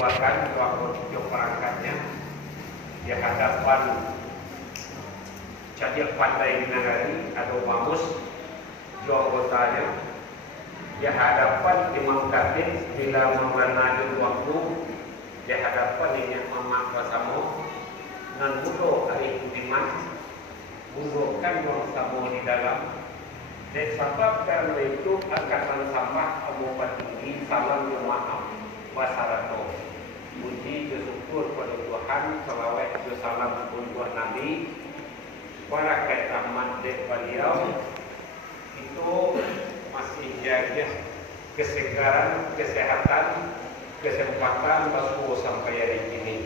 dikeluarkan untuk perangkatnya di hadapan Cadia Pandai Binagari atau Bamus anggotanya di hadapan Imam Khatib bila memanadul waktu di hadapan ini Mamak Basamo dengan mudo hari budiman mundurkan ruang tamu di dalam dan sebab karena itu angkatan sampah Amupat tinggi salam maaf wasarato puji bersyukur pada Tuhan salawat salam untuk Nabi barakat rahmat dan beliau itu masih jaga kesegaran, kesehatan, kesempatan baru sampai hari ini.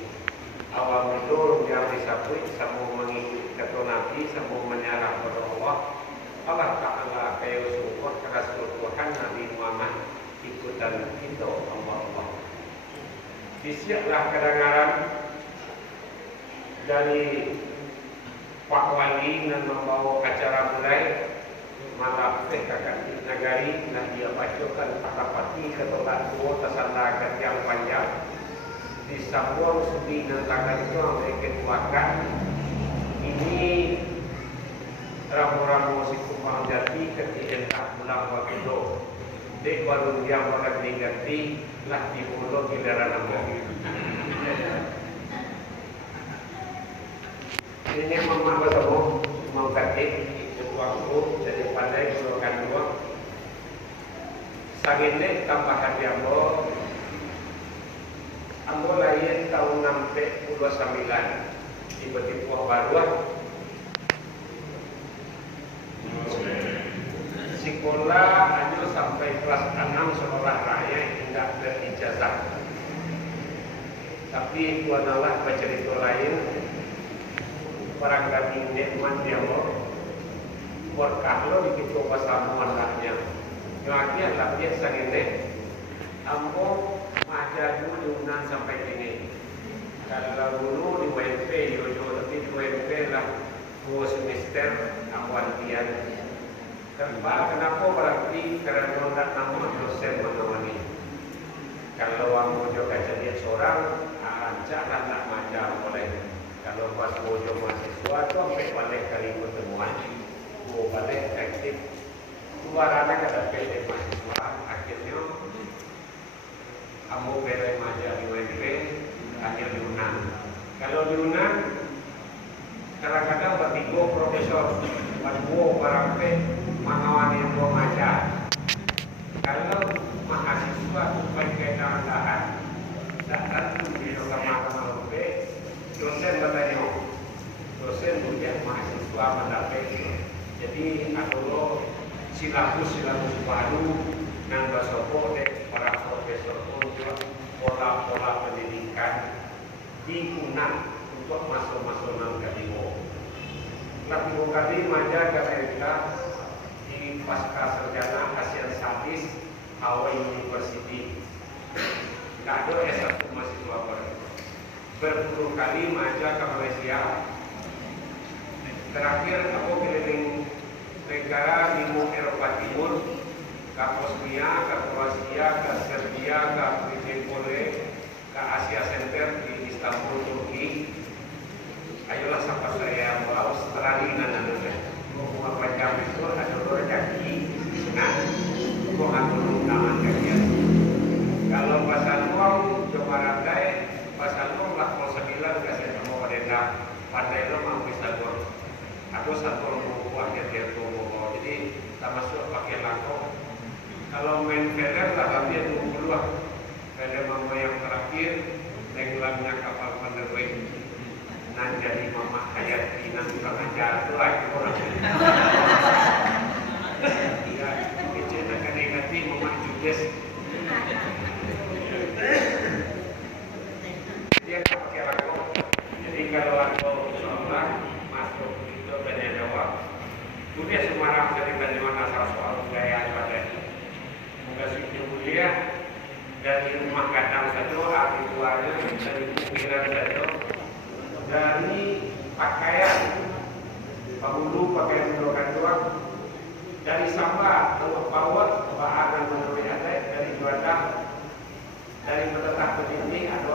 Awal mundur yang disabui, sambil mengikuti kata Nabi, sambil menyerah kepada Allah. Allah Ta'ala kaya syukur keras Tuhan Nabi Muhammad ikutan kita Allah. Disiaplah kedengaran dari Pak Wali dan membawa acara mulai malam kakak negari dan dia bacakan patah-patih ketolak tua tersandarkan yang panjang disambung sudi dan tangan itu yang mereka keluarkan ini ramu-ramu si kumpang jati ketika pulang waktu itu dek baru dia makan diganti lah di mulut giliran nama ini memang betul mau Khatib waktu jadi pandai gunakan dua sagene tambahan ambo lahir tahun 69 tiba-tiba baru sekolah hanya sampai kelas 6 sekolah raya tidak berijazah tapi Tuhan Allah bercerita lain orang kami nikmat diambo berkah lo begitu pasamu anaknya yang akhirnya biasa ini ambo maja dulu Yunan sampai sini kalau dulu di WMP tapi di WMP lah 2 semester ambuantian kenapa berarti karena tidak nama dosen menawani kalau ambo juga jadi seorang jangan nak maja boleh kalau pas bojo mahasiswa tu sampai balik kali pertemuan balik aktif keluar anak ada pilih mahasiswa akhirnya kamu beri maja di WP hanya di Yunan kalau di Yunan kadang-kadang bertiga profesor berbuah barampe mengawani dua maja kalau mahasiswa supaya keadaan tak tentu di sama-sama WP dosen bertanya dosen punya mahasiswa mendapat jadi atau silabus baru yang bersopo para profesor untuk pola-pola pendidikan digunakan untuk masuk-masuk dalam kadimo. Lalu kali maja Amerika di pasca sarjana ASEAN Studies Hawaii University. Tidak ada S1 mahasiswa baru. Berpuluh kali maja ke Malaysia. Terakhir aku keliling negara di Eropa Timur, ke Bosnia, ke Kroasia, ke Serbia, ke Tripoli, ke Asia Center di Istanbul, Turki. Ayolah sampai saya ke Australia dan Indonesia. Mau macam itu ada rezeki, nah, bukan undangan kalian. Kalau pasal uang cuma rantai, pasal uang lah kalau 9 kasih sama mereka, pandai lo mau bisa gor. Aku satu buahnya dia tunggu, jadi tak masuk pakai langkau. Kalau main film lah dia tunggu dulu. Film mama yang terakhir, tenggelamnya kapal Panderweg. Nan jadi mama Hayati nan kurang ajar tu lagi orang. Ya, diceritakan negatif mama Judes. Dia tak pakai langkau. Jadi kalau langkau seolah masuk dunia Semarang dari bagaimana soal budaya pada moga suci mulia dari rumah kadang satu api tuanya dari pikiran satu dari pakaian pahulu pakaian dokan doang dari samba bawah bahan dan menurut ada dari jualan dari menetap pendidik atau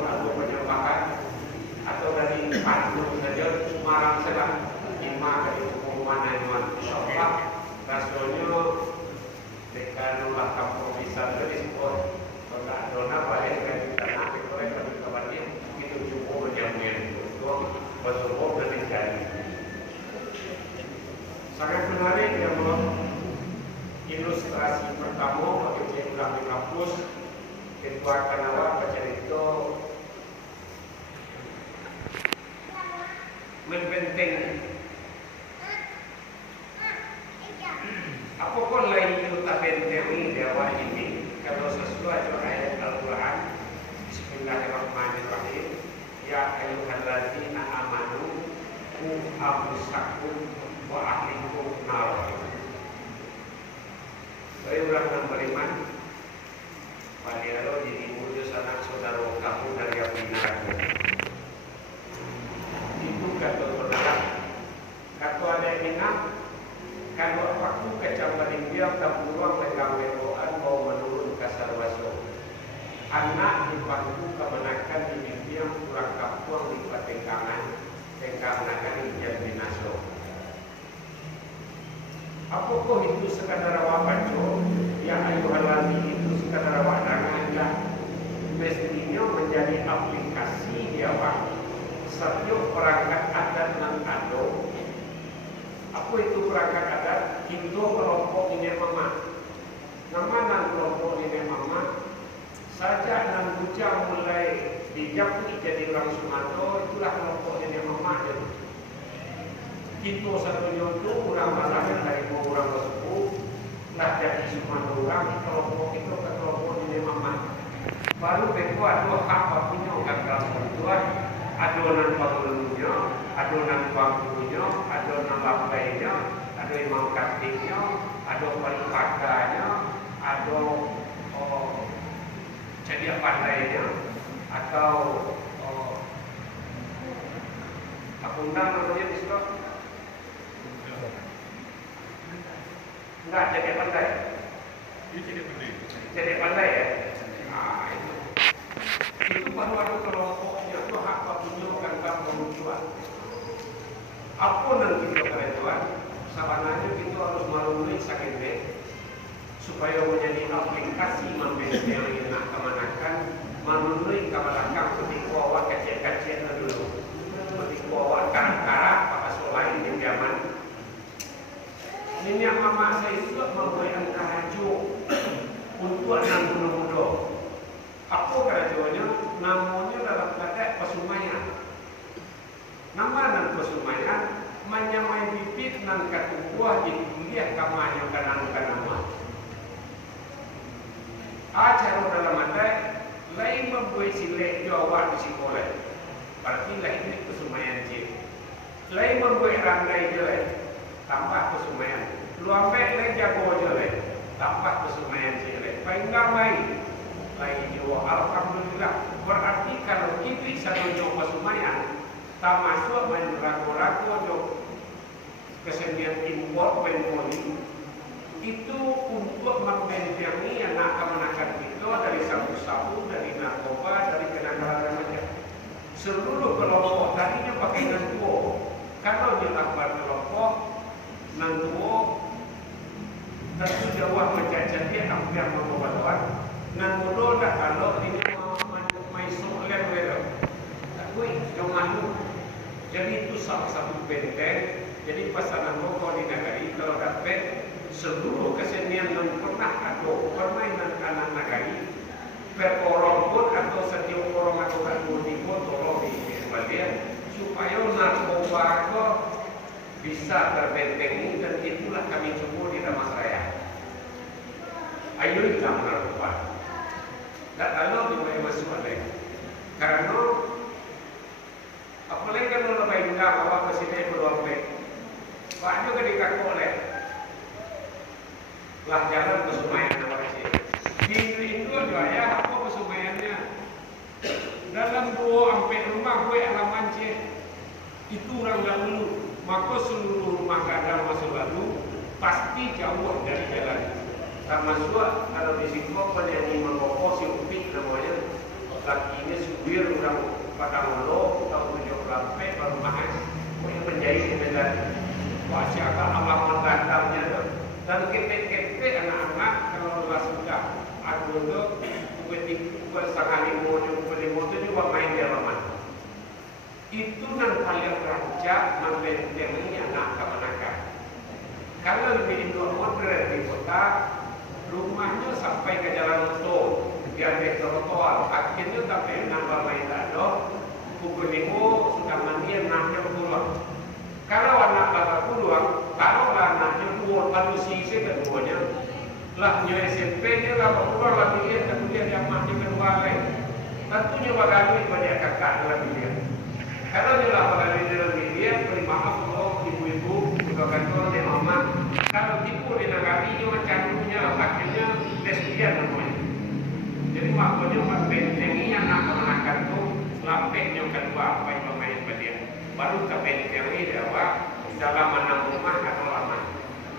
tuakan awak macam itu membenteng. Apapun lain itu tak bentengi dewa ini. Kalau sesuatu ayat Al-Quran, Bismillahirrahmanirrahim, ya ayyuhalladzina amanu qu anfusakum wa ahlikum nar. Baik orang yang beriman, Paniaro jadi urus anak saudara kamu dari api neraka. Itu kata saudara. Kata ada yang ingat, kalau waktu kecamatan dia tak beruang dengan lepoan mau menurun ke sarwaso. Anak dipandu kemenakan di mimpi yang kurang kapuang di patengkangan, tengkangan di jam binaso. Apakah itu sekadar awak baca? Yang ayuhalami itu sekadar awak dengar. Mestinya menjadi aplikasi dia awak. Setiap perangkat adat dan ado. Apa itu perangkat adat? Kita kelompok ini mama. Nama nan kelompok ini mama. Saja nan bujang mulai dijauhi jadi orang Sumatera, itulah kelompok ini mama. Kita satunya itu orang masyarakat dari orang tersebut lah jadi Sumatera orang. Kelompok itu ke kelompok ini mama. Baru beku ada hak punya orang kelompok itu. Adonan pagulunya, adonan bangkunya, adonan lapainya, ada imam kasihnya, ada palipakanya, ada cedia pandainya, atau apa undang namanya di situ? Enggak, cedia pandai. Cedia pandai ya. Nah, itu baru ada kelompoknya itu hak menunjukkan kemunculan. Apa nanti kita tuan? Sebenarnya kita harus melalui sakit supaya menjadi aplikasi membenteng yang nak kemanakan melalui kemanakan ketika awak kecil-kecil dulu, ketika awak karak-karak pakai solai di zaman. Ini yang mama saya sudah membuat karajo untuk anak muda-muda. Apa kerajaannya? Namanya dalam kata Pasumayan. Nama dan Pasumayan menyamai bibit nan katubuah di kuliah kamanya kanan nama. Acara dalam ada lain membuat silek Jawa di sekolah. Berarti lain ini Pasumayan je. Lain membuat ranggai je lain. Tambah Pasumayan. Luampai lain jago je lain. Tambah Pasumayan je lain. Paling ramai. Lain jiwa, alhamdulillah. Berarti kalau kita satu jiwa Pasumayan, tak masuk main ragu-ragu jauh kesenian impor penmoni itu untuk membentengi anak kemenakan kita dari sabu-sabu, dari narkoba, dari kenakalan macam. Seluruh kelompok tadinya pakai nantuo. Kalau dia akbar kelompok nantuo, tentu jawab mencacat dia hampir membawa nan mudo dah kalau ini mai soalnya beda. Tapi jangan lu. Jadi itu salah satu benteng. Jadi pasangan pokok di negari kalau dapat seluruh kesenian yang pernah atau permainan anak negari per orang pun atau setiap orang atau satu tipe tolong di bagian supaya narkoba itu bisa terbentengi dan itulah kami coba di Damastraya. Ayo kita narkoba. Tak kalau dimulai masuk lagi. Karena apalagi kalau lebih indah bawa ke sini berdompet. Pak juga dikakuk oleh lah jalan ke Sumayan nama kecil. Di itu juga ya apa kesumayannya. Dalam 2 sampai rumah gue alaman cek itu orang dahulu. Maka seluruh rumah kadang masa lalu pasti jauh dari jalan. Termasuk kalau di Singkong menjadi mengokok si Upik namanya laki ini subir orang Padang Lo tahun 78 baru mahas yang menjadi dengan wasi agak alamat datangnya dan ketek-ketek anak-anak kalau lepas sudah aku itu buat setengah lima itu juga main di alamat itu yang paling rancak membentengi anak kemenakan. Kalau lebih Indo modern di kota rumahnya sampai ke jalan tol, di atas trotoar. Akhirnya tapi nambah main dado, pukul itu sudah mandian naknya keluar. Kalau anak bakal keluar, kalau anaknya keluar lalu sisi keduanya, lah nyo SMP nya lah keluar lagi dia kemudian yang maknya kedua lagi. Tentunya bakal banyak kakak dalam dia. Kalau dia lah bakal dalam dia, beri maaf kalau ibu-ibu juga kantor dan mama. Kalau tipu di negara ini macamnya akhirnya lesbian namanya. Jadi makanya membentengi anak-anak itu lapeknya kedua apa yang main dia. Baru kebentengi bahwa dalam menang rumah atau lama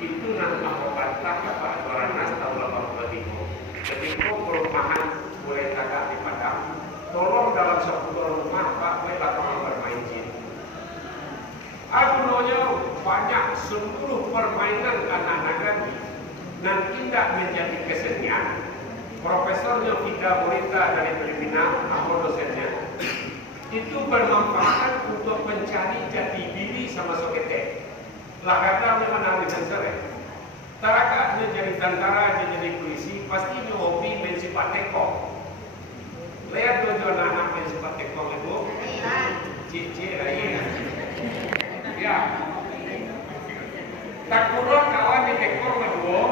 itu nanti mau bantah kepada suara nas tahun 85. Ketika perumahan boleh tagak di Padang, tolong dalam 10 rumah Pak lapangan bermain jin. Aduhnya banyak seluruh permainan anak-anak dan tidak menjadi kesenian. Profesornya Fida Morita dari Filipina, aku dosennya, itu bermanfaat untuk mencari jati diri sama sokete. Lakatnya menang di sensore. Tarakatnya jadi tentara, jadi polisi, pasti hobi main sepak tekong. Lihat tuh anak-anak main sepak tekong itu, cik-cik lagi. Ya, tak kurang kawan di tekong kedua,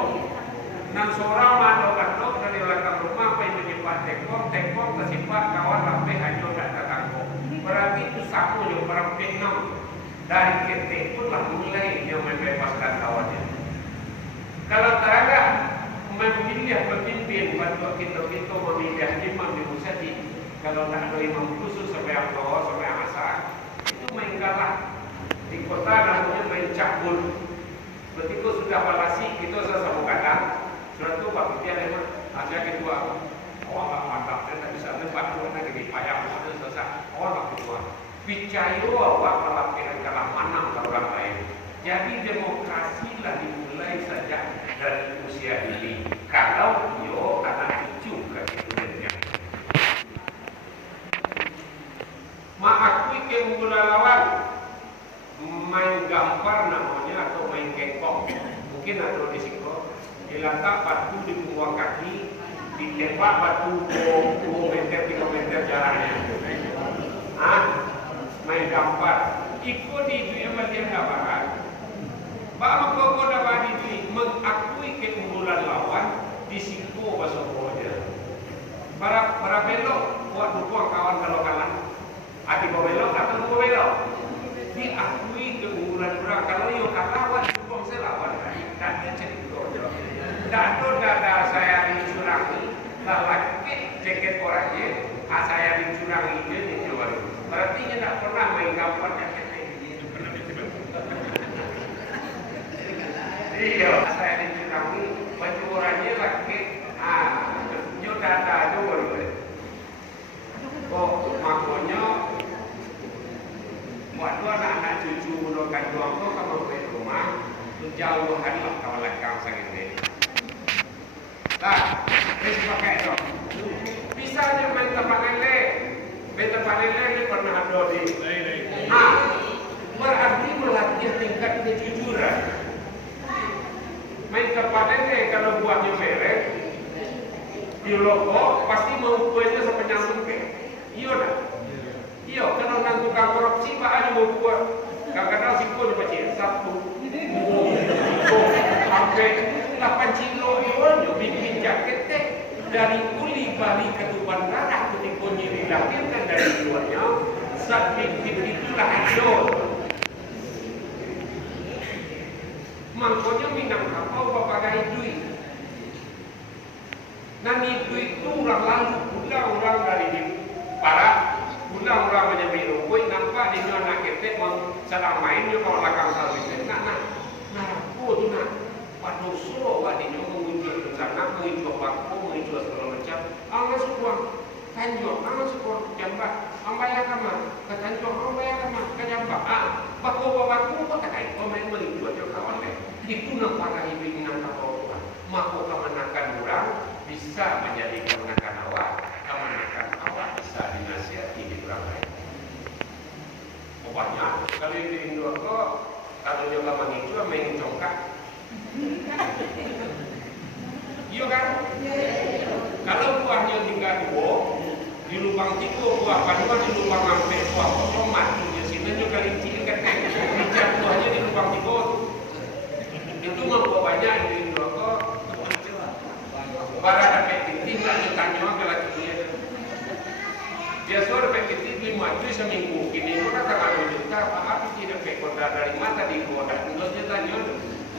nang seorang mandok-mandok dari belakang rumah main menyepak tekong tersimpan kawan sampai hanya tak tertangkap. Berarti itu sama yang orang Vietnam. Dari ketik pun lah mulai dia membebaskan kawannya. Kalau teraga memilih pemimpin bantu kita memilih imam di musadi. Kalau tak ada imam khusus sampai Allah sampai asar itu main kalah. Di kota namanya main cabul. Begitu sudah balasi itu sesama kadang. Sudah tu pak dia memang aja kedua. Awak mantap saya tak bisa tempat tu nak di payah ada selesai. Awak kedua. Picayo awak melakukan kalah menang ke orang lain. Jadi demokrasi lah dimulai saja dari usia ini. Kalau yo anak cucu kan itu dia. Akui keunggulan lawan main gambar namanya atau main kengkong. Mungkin ada risiko diletak batu di punggung kaki, ditembak batu 2 meter 3 meter jaraknya. Main gambar ikut di itu yang bagian gambaran bahawa kau dapat itu mengakui keunggulan lawan disiko bahasa bodoh para belok buat dukung kawan kalau kalah hati belok atau mau belok diakui keunggulan orang kalau yo kalah buat dukung saya lawan dan dia cerita tidak ada saya dicurangi lagi jaket orangnya saya dicurangi ini jual. Berarti dia tak pernah main gambar jaket ini. Iya, saya dicurangi baju orangnya lagi nyo data jual. Oh, makanya waktu anak-anak cucu menurutkan juang tu kamu main rumah jauh hari lah kawan lekang sangat. Nah, bisa pakai itu. Bisa aja main tempat lele. Main tempat lele ini pernah ada di. Berarti melatih tingkat kejujuran. Main tempat lele kalau buahnya merek, di logo pasti mau buahnya sampai nyambung ke. Iya dah. Iya, kalau nang tukang korupsi pak aja mau buat. Kadang-kadang sih pun macam satu, sampai 8 kilo itu bikin jaket teh dari kuli balik ke tuban darah ketika nyiri dilahirkan dari luarnya saat bikin itulah hancur. Makanya Minangkabau bapagai duit. Dan itu orang lalu pulang orang dari para pulang orang menyambi rukui nampak di anak ketek sedang main dia kalau lakang sawit. Nah, aku tu nak. Pada usul wadinya mengunjung ke sana, mengunjung bangku, mengunjung segala macam. Angkat sukuang, tanjung, angkat sukuang, jambak, ambayar kamar, ke tanjung, ambayar kamar, ke jambak. Bangku kok tak kait, pemain mengunjung ke kawan lain. Itu nampak lagi bingung kapal Tuhan. Maka kemenakan orang bisa menjadi kemenakan awak, kemenakan awak bisa dinasihati di orang lain. Banyak kalau di Indo kok kalau nyoba mengicu main congkak. Iya kan? Kalau buahnya tinggal dua, di lubang tiga buah panua, di lubang hampir buah kosong mati. Di sini juga kalincing kan bicara buahnya di lubang tiga. Itu membuat banyak di dua kok. Barang dapat titik tak ditanya ke laki dia. Dia suruh dapat titik 5 juta seminggu. Kini itu kata kalau juta, apa tidak dapat kontrak dari mata di luar. Kalau dia tanya,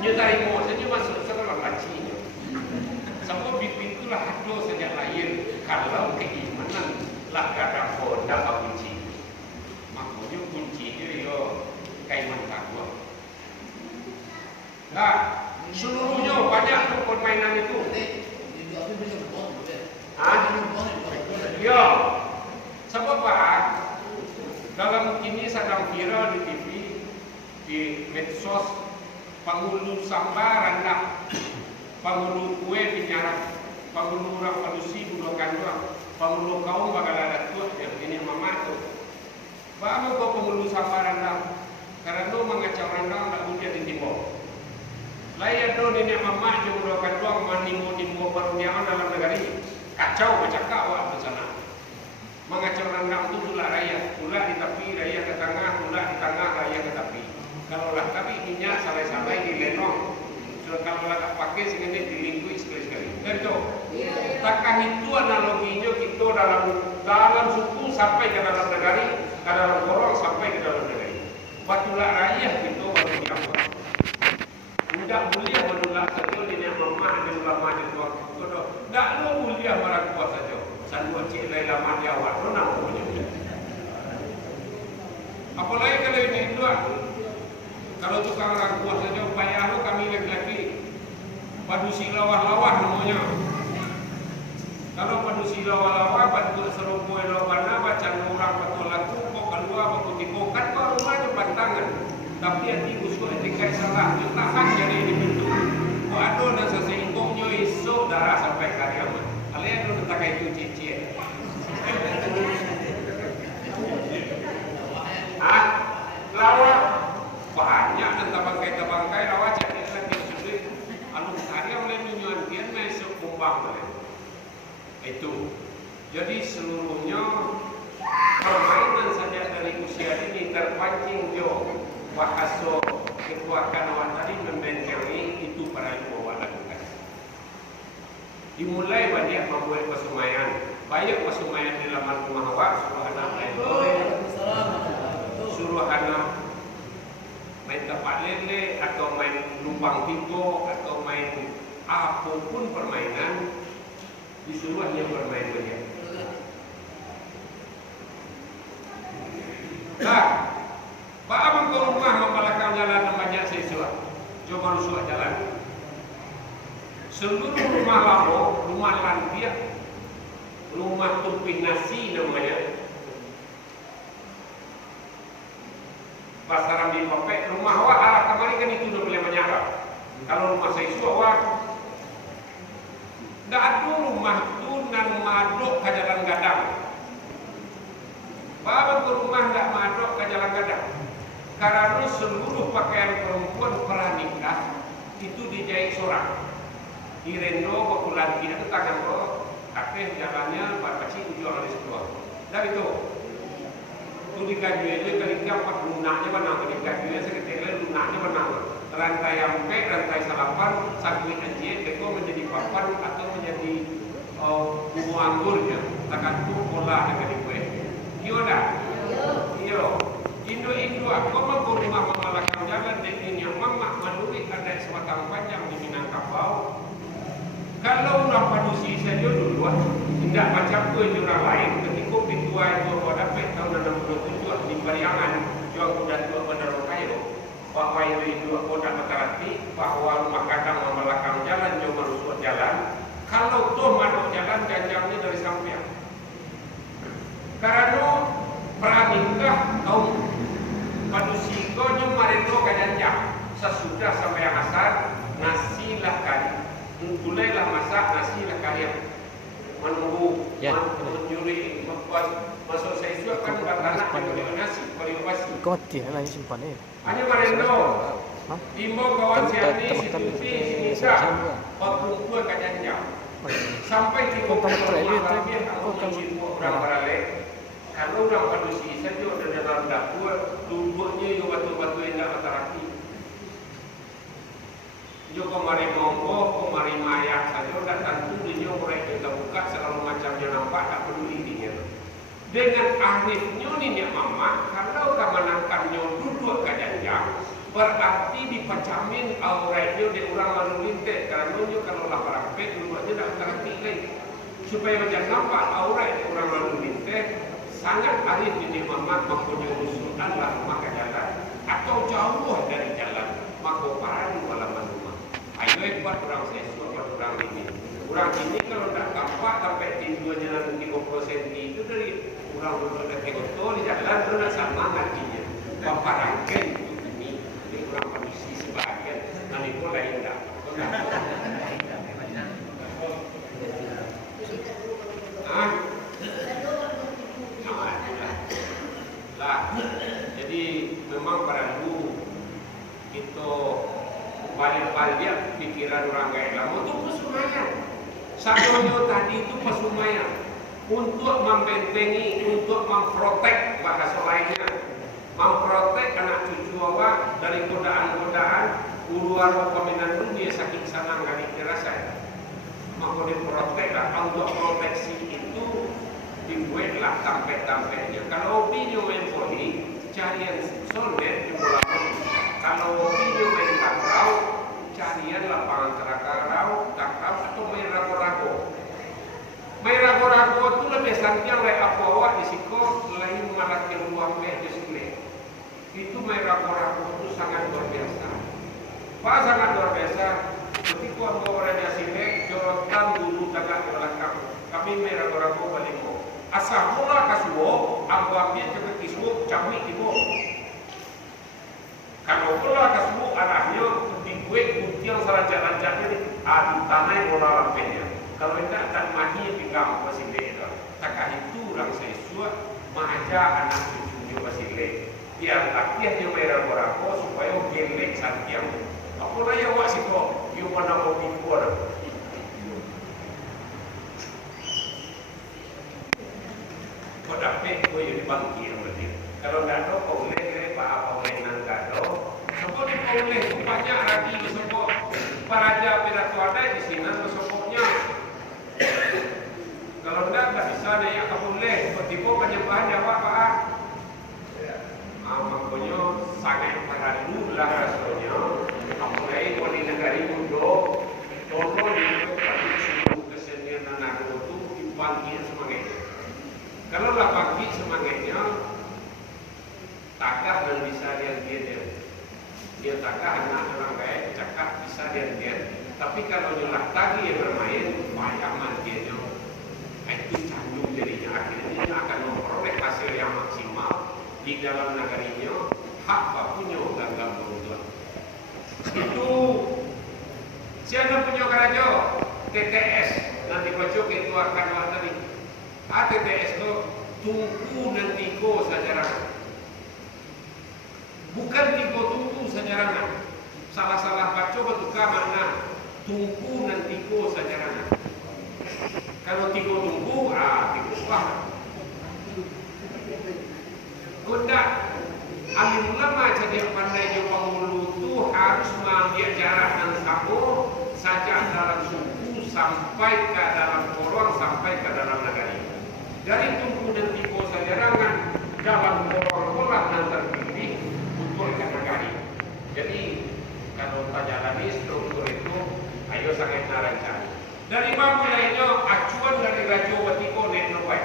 nyetari mau saja masuk sekolah lacinya. Semua pintulah ada sejak lahir. Kalau keimanan lah kata kontrak kunci. Makanya kuncinya yo keimanan takwa. Nah, seluruhnya banyak tuh permainan itu. Ya, sebab apa? Dalam ini sedang viral di TV, di medsos, penghulu sambar rendah, penghulu kue pinyarak, penghulu orang padusi bulan kanduang, penghulu kaum bakal ada tuh yang ini mama tuh. Bapak kau penghulu sambar rendah, karena lu mengacau rendah tak hujan di timur. Layak do nenek mama je bulan kanduang manimo baru nyaman dalam negara ini. Kacau bercakap awak di sana. Mengacau rendang itu pula raya, pula di tepi raya ke tengah, pula di tengah raya ke tepi. Kalau lah tapi minyak salai-salai di lenong, so, kalau lah tak pakai sehingga dilingkui sekali-sekali. Dan itu, takkan itu analoginya kita dalam suku sampai ke dalam negara, ke dalam korong sampai ke dalam negara. Batulah raya kita baru diapa. Tidak boleh menolak saja nenek mama dan ulama di tuan kita. Tak lo boleh marah kuat saja. Satu cik lain lama dia awak tu nak punya. Apalagi kalau ini dua. Kalau tukang orang kuat saja payah lo kami lagi-lagi. Padusi lawah-lawah namanya. Kalau padusi lawah-lawah batu serupui lawah baca orang batu laku kok keluar batu tikokan kau rumahnya pantangan. Tapi hati usul etikai salah. Dia tahan jadi di pintu. Kau ada nasa seingkongnya esok darah sampai karyawan. Kalian dulu tak itu cici. Lawa banyak tentang bangkai lawa cari lagi sudah. Alung karya mulai menyuan dia masuk kumbang boleh. Itu. Jadi seluruhnya permainan saja dari usia ini terpancing jo bahasa kekuatan awak tadi membentengi itu para ibu awak lakukan. Dimulai banyak membuat pesumayan. Banyak pesumayan di laman rumah awak, suruh anak main boleh, suruh anak main tapak lele, atau main lubang tigo, atau main apapun permainan, disuruh hanya bermain banyak. Nah, Pak Abang ke rumah membalakan jalan banyak siswa. Coba rusuh jalan. Seluruh rumah labo, rumah lantiak, rumah tumping nasi namanya, pasaran di Popek, rumah awak arah kemarin kan itu udah boleh menyala. Kalau rumah saya itu awak, tidak ada rumah tu nan madok ke jalan gadang. Bapak ke rumah tidak madok ke jalan gadang, karena seluruh pakaian perempuan pranikah itu dijahit seorang. Di rendo bakulan tidak tangan kok kakek jalannya pasti ujung ada sebuah. Dari itu dikaji aja ketika 4 lunaknya benang, dikaji seketika lunaknya benang. Rantai ampe, rantai salapan, sakit aja, teko menjadi papan atau menjadi buku anggurnya. Takkan tu pola dengan kue. Gimana? Iyo. Indo aku mau ke rumah mengalahkan jalan dengan yang mama maduri ada sebatang panjang di Minangkabau. Kalau orang padusi saja dulu, tidak macam tu orang lain. Ketika pintu itu pada tahun 67 di Pariangan, jual kuda tua pada Rokayo, bahwa itu aku dah berarti bahwa rumah kadang membelakang jalan, jauh merusuk jalan. Kalau tu masuk jalan, janjangnya dari samping. Karena pranikah kaum padusi kau nyumarino kajanjang sesudah sampai asar nasi lah kari. Mulailah masak nasi lah kalian menunggu mencuri masuk saya juga kan batanak mencuri nasi kualifikasi. Kau mati lah yang simpan ni. Hanya merendo. Timbo kawan siapa ni situasi ini dah. Perempuan kajian jam. Sampai 30 orang orang balik. Kalau orang padusi saja ada dalam dapur, duduknya yo batu-batu yang tak mata yo kemari monggo, kemari mayak saja dah tentu dia orang kita buka segala macamnya nampak tak peduli dia. Dengan arifnya ni mama, kalau kamanangkannya duduk ke janjang, berarti dipacamin auratnya di orang lalu lintas. Kerana kalau lapar pet duduknya dah terhenti lagi. Supaya macam nampak aurat di orang lalu lintas, sangat arif ini mama mempunyai usulan lah maka jalan atau jauh dari jalan maka paradu halaman rumah. Ayo buat orang sesuatu buat orang ini. Orang ini kalau tak tampak sampai tingginya nanti 30 cm itu dari orang duduk dekat kotor di jalan itu nak sama artinya. Paparangkan ini orang manusia sebahagian. Nanti pun lain tak. Jadi memang perlu kita balik-balik pikiran orang gaya lama itu pesumayan. Satunya tadi itu pesumayan untuk membentengi, untuk memprotek bahasa lainnya, memprotek anak cucu awak dari godaan-godaan uluan peminan dunia saking senang kali dirasa. Maka diprotek lah. Untuk proteksi itu dibuatlah tampek-tampeknya. Kalau video main poli, carian sonet di bola poli. Kalau video main takraw, carian lapangan takraw atau main rago-rago. Main rago-rago itu lebih santai oleh apa awak di siko lain malah keluar di sini. Itu main rago-rago itu sangat luar biasa. Pak sangat luar biasa. Ketika orangnya sini, jorotan dulu tagak di belakang. Kami main rago-rago balik. Asal mula kasuo, ambil juga kisuo cawi tibo. Kalau mula kasuo anaknya dibuat butiang salah jalan-jalan ini, tanah bola lampenya. Kalau tidak tak mati pinggang pasile itu. Takah itu orang sesuatu maja anak cucunya pasile. Dia taknya dia merah borago supaya gelek santiang. Apa naya wak siko? Dia mana mau pikir? Kau dapat kau yang dibangkit berarti. Kalau tidak ada kau boleh pak apa boleh nangkap do. Sebab kau boleh banyak lagi sebab paraja pidato ada di sini sebabnya. Kalau tidak bisa naik kau boleh. Tiba penyembahan jawab pak. Makanya sangat perlu lah rasanya. Apalagi kalau di negara muda, contoh di kesenian anak itu dibangkit semangatnya. Kalau lah bangkit semangatnya, takah dan bisa dia takah anak orang baik, cakap bisa dia. Tapi kalau nyolah tadi yang bermain, banyak mandianya. Itu canggung jadinya. Akhirnya dia akan memperoleh hasil yang maksimal di dalam negarinya. Hak bapunya gagal berubah. Itu siapa punya kerajo TTS nanti kocok itu akan tadi. TTS itu tungku dan tiko sajaran. Bukan tiko tungku sajaran. Salah-salah baca betukah makna tungku dan tiko sajaran. Kalau tiko tungku, tiko wah. Kuda alim ulama jadi pandai yang pengulu itu harus mengambil jarak dan sabar saja dalam suku sampai ke dalam korong sampai ke dalam negara. Dari tungku dan tiko sajarangan dalam korong pola dan terpilih untuk ke negara. Jadi kalau jalani struktur itu, ayo sangat rancang. Dari mana mulainya acuan dari Raja Watiko nek nopai.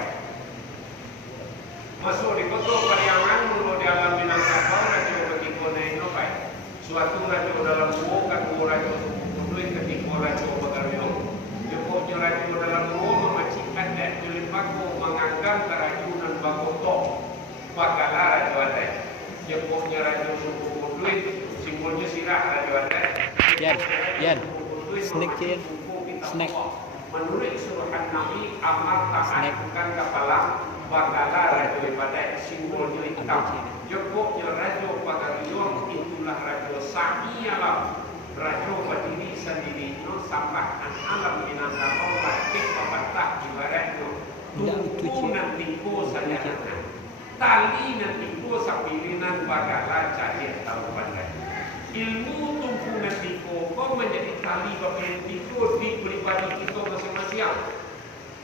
Masuk di kota Pariangan mulu di alam Minangkabau Raja Watiko nek nopai. Suatu raja dalam buku katu raja suku ketika raja Bagarwilo. Jepoknya raja dalam buku memacikan dan tulipaku menganggap kerajunan bakoto. Bakalah raja ada. Jepoknya raja suku Kuduit simbolnya sirah raja ada. Yan. Snack. Menurut suruhan Nabi amal taat bukan kepala bakalah raja daripada simbolnya hitam. Jepoknya raja Bagarwilo itulah raja Samialah. Raja berdiri sendiri sambahan alam Minangkabau batik batak ibaratnya tungku nanti ko sayangan tali nanti ko sapilinan bagala cahaya tahu pandai ilmu tungku nanti ko menjadi tali nanti ko di pribadi kita masing-masing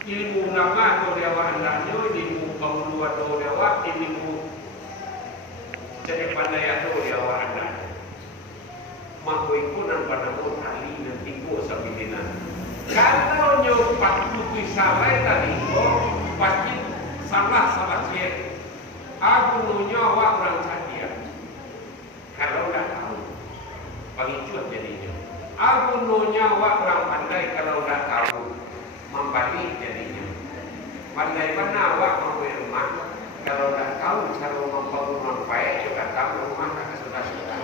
ilmu nama ko dewa andanya ilmu penguluan do dewa ilmu jadi pandai do dewa andanya makuikunan pada pun ahli nanti ko sa pilinan. Kalau nyo patutupi salah tadi, pasti salah cek. Aku nunyo awak orang cadia. Kalau nggak tahu, pengicut jadinya. Aku nunyo awak orang pandai kalau nggak tahu, membalik jadinya. Pandai mana awak mau rumah, kalau nggak tahu cara membangun baik juga tahu rumah tak sudah.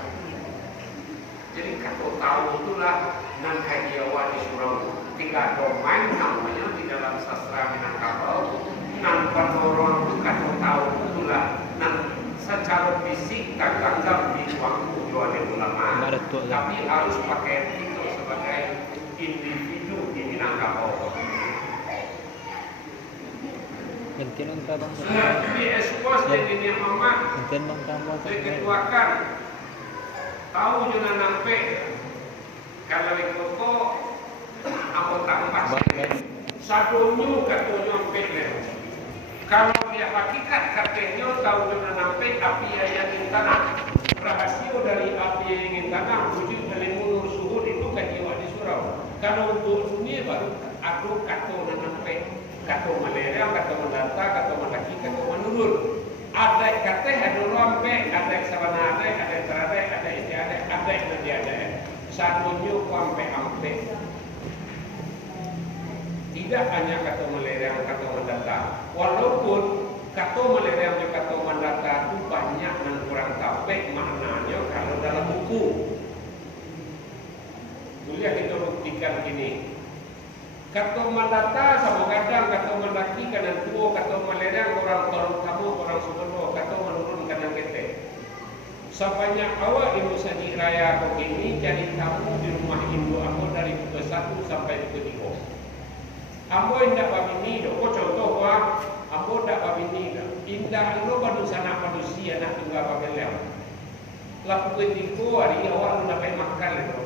Jadi kalau tahu itulah nan hadiawa di surau tiga domain namanya di dalam sastra Minangkabau nan pendorong kalau tahu itulah nan secara fisik tak anggap di waktu oleh ulama tapi harus pakai itu sebagai individu di Minangkabau. Gantian tabang. Di ekspos jadi mama. Gantian bang tambah. Diketuakan. Tahu juga nampe kalau itu kok apa tambah sadonyo katonyo ampe kalau dia hakikat katanya tahu juga nampe api yang ingin tanah rahasia dari api yang ingin tanah wujud dari munur suhud itu kajiwa di surau kalau untuk dunia baru aku kato nampe kato malerang kato mendata kato melaki kato menurun ada kata ada rompe ada sabana ada terade ada istiada ada nanti ada satunya sampai ampe tidak hanya kata melerang kata mendata walaupun kata melerang dan kata mendata itu banyak dan kurang sampai maknanya kalau dalam buku kuliah kita buktikan gini kata mendata sama kadang kata mendaki kanan tua kata melerang orang taruh kamu orang subeno kata menurun kanan kete sebanyak awak ibu saji raya begini jadi tamu di rumah ibu aku dari pukul 1 sampai pukul 3 ambo indah babini do contoh wah ambo dak babini indah lo badu sana manusia nak tunggal babelem la pukul 3 hari awak lu dapat makan itu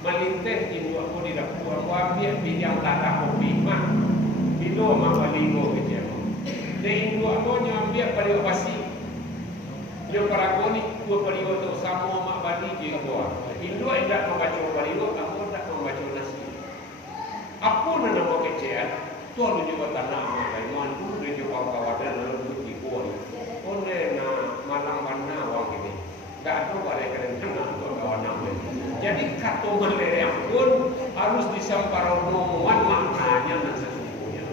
malinteh ibu aku di dapur aku ambil bidang tanah kopi mak itu mak baligo gitu dan ibu aku ambil pada basi dia paragoni dua pariwo tu sama mak bali je gua indo tidak membaca pariwo aku tak membaca nasi aku nak mau kecil tu lu juga tanah mak laiman tu dia juga kawadan lalu di gua onde na malang mana wang ini tak ada pada kerana tu kawan nama jadi kata melerang pun harus disamparonoman maknanya dan sesungguhnya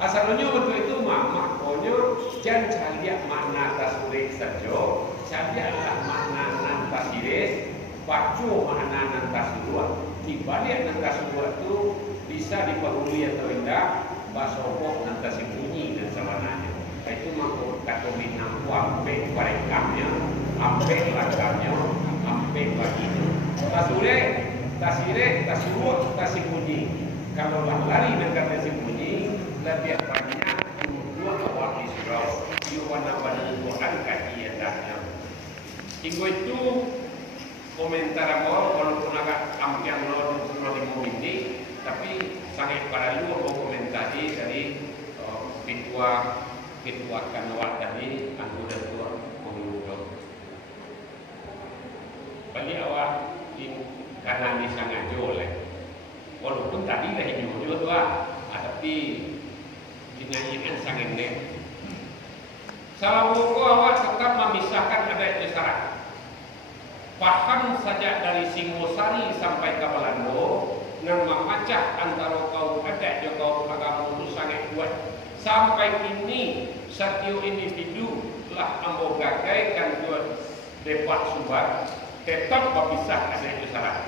asalnya betul itu maknanya jangan cari makna tasawuf saja carilah makna tasawuf baca makna tasawuf di balik tasawuf itu bisa dipahami atau tidak basopok dan tasibunyi dan sebenarnya itu maksud kata minang ampe parekamnya ampe lakarnya ampe baginya tasawuf tasibunyi kalau lari dengan tasibunyi lebih banyak dua awal di surau yuwana pada Tuhan kajian dahnya hingga itu komentar awal walaupun agak ampiang lor ini tapi sangat pada luar komentari dari ketua kanwal tadi anggota tua mengulang bagi awak karena ini sangat jolek walaupun tadi dah hijau tua tapi dinyanyikan sangat nek salah buku awak tetap memisahkan adat syarat paham saja dari Singosari sampai ke Belando dan memacah antara kaum adat dan kaum agama itu sangat kuat sampai kini setiap individu telah ambo gagaikan dua debat subat tetap berpisah adat syarat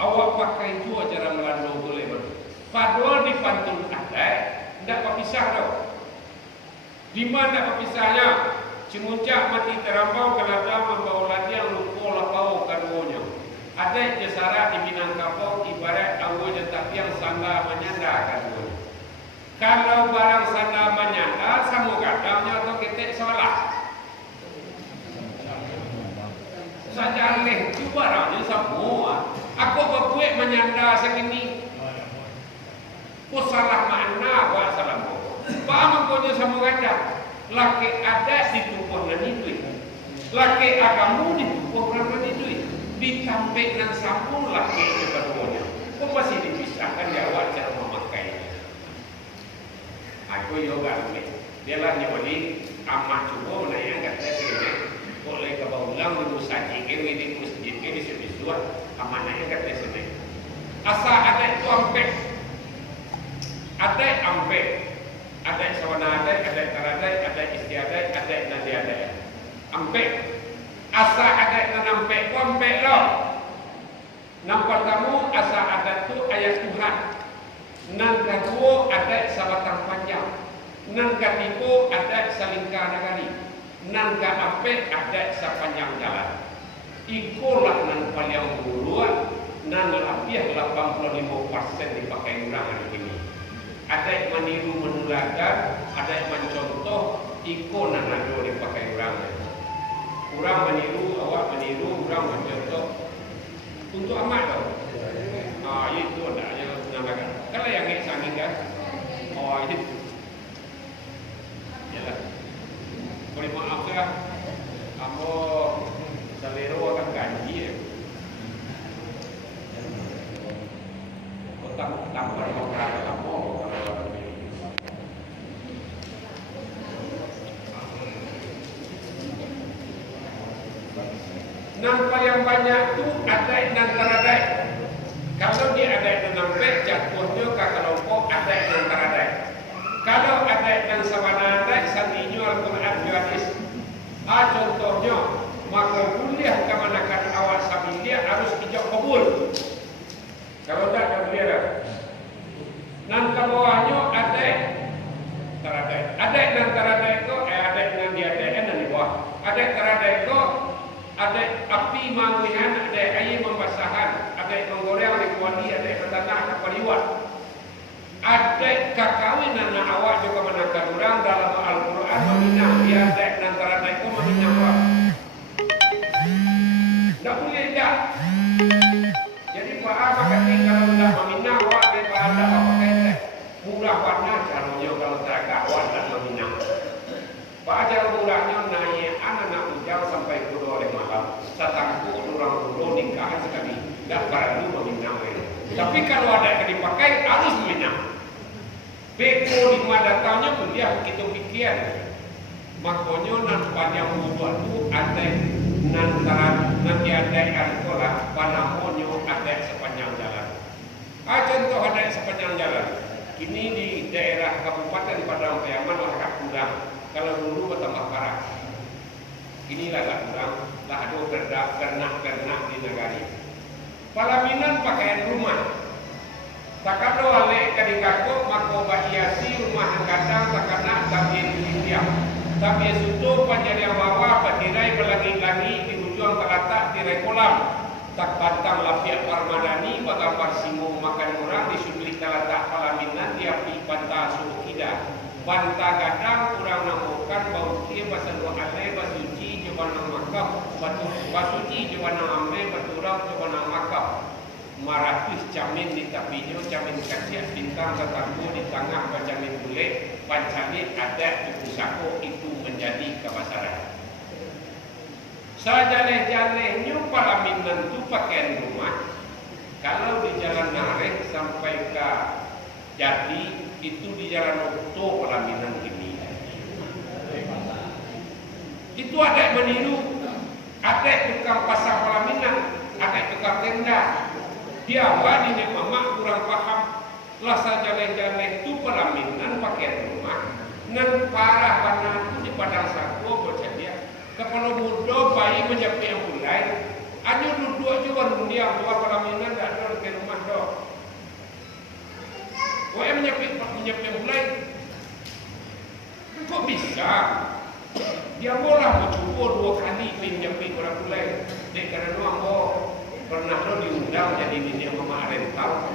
awak pakai itu ajaran Belanda boleh betul padahal di pantun adat tidak berpisah tau di mana berpisahnya Cimuncak mati terambau kelada membawa latihan lupa lapau kaduanya Ada jasara di Minangkabau ibarat awal tetapi yang sanda menyanda kan. Kalau barang sanda menyanda sama katanya atau kita salah. Saja leh tu barangnya semua. Aku berbuat menyanda segini. Ku salah makna buat salah mo. Paham aku sama kata. Laki ada di tubuh nanti duit. Laki agamu di tubuh nanti duit. Ditampik dan sambung laki itu berdoanya. Kau masih dipisahkan dia awak cara memakainya. Aku yoga ni. Dia lah nyawali amat cuba menanya kata sini. Boleh kau ulang di musaji, di masjid, di sebisuan. Amat nanya kata sini. Asa ada itu ampek. Ada ampek. Ada sawana ada taradai, ada istiadai, ada nadiadai. Ampek. Asa ada nampek ampek lo. Nampak kamu asa ada tu ayat Tuhan. Nang kedua ada sabatang panjang. Nang ketiga ada salingkah nagari. Nang keempat ada sepanjang jalan. Ikulah nang paling buruk. Nang lebih 85% dipakai orang hari ini. Ada yang meniru menulakan, ada yang mencontoh. Ikut nang ada dipakai orang. Orang meniru, awak meniru, orang mencontoh. Untuk amat tau. Itu adanya menambahkan. Kalau yang ini sangat kan, itu. Yalah. Boleh maaf kan? Kamu selera akan gaji ya. Tambah orang kamu. Nampak yang banyak tu ada dan teradai. Kalau dia ada dan nampak jatuhnya ke kelompok ada dan teradai. Kalau ada dan sawana ada santinya Al-Quran hadis. Contohnya maka kuliah ke manakan awak sabilia harus ijab kabul. Kalau tak ada kuliah. Nan ke bawahnya ada teradai. Ada dan teradai itu ada dengan dia ada di bawah. Ada teradai itu ada api manguihan, ada air membasahan, ada menggoreng di kuali, ada bertanah ke pariwat. Ada kekawinan awak juga menakan orang dalam Al-Quran meminah. Dia ada antara mereka meminah orang. Tak boleh tak. Jadi Pak Abah kata kalau dah meminah awak daripada apa kata murah warna caranya kalau tak awak tak meminah. Pak ajar murahnya naik anak ujang sampai kudo oleh malam. Satangku orang kudo nikah sekali. Tak perlu meminah. Tapi kalau ada yang dipakai harus meminah. Beko di mana datangnya pun dia begitu pikiran. Makanya nan panjang buat tu ada nanti ada sekolah panamonyo ada sepanjang jalan. Contoh ada sepanjang jalan. Kini di daerah Kabupaten Padang Payaman agak kurang. Kalau dulu bertambah parah. Inilah agak kurang. Lah ada kernak di negari. Palaminan pakaian rumah. Takano ale kadikako mako bahiasi rumah gadang takana tapi diam. Tapi suto panjang bawah batirai belangi-langi di ujung terletak tirai kolam. Tak batang lapiak parmadani bagampar simu makan orang di sublik terletak palaminan di api bantah suhu kida. Bantah gadang kurang namukan bau kia bahasa dua ale basuci jawana makam basuci jawana ame baturau jawana makam. Maratus camin di tapinya, camin kacir bintang tetanggu di tengah camin bulet, pancamit ada di pusako itu menjadi kebasaran. Sejalan-jalannya palaminan itu pakaian rumah. Kalau di jalan Narik sampai ke Jati itu di jalan Okto palaminan ini. Itu ada yang meniru, ada tukang pasar palaminan, ada tukang tenda. Dia awak ini mama kurang paham. Lasa jalan-jalan itu pelaminan pakaian rumah. Nan parah warna itu di padang sago baca dia. Kepala muda bayi menjadi yang mulai. Hanya duduk juga dunia dua pelaminan tak ada di rumah dok. Kau yang menjadi yang mulai. Kok bisa? Dia boleh mencuba 2 kali menjadi orang mulai. Dek kerana ambo Pernah lo diundang jadi nenek mama rental.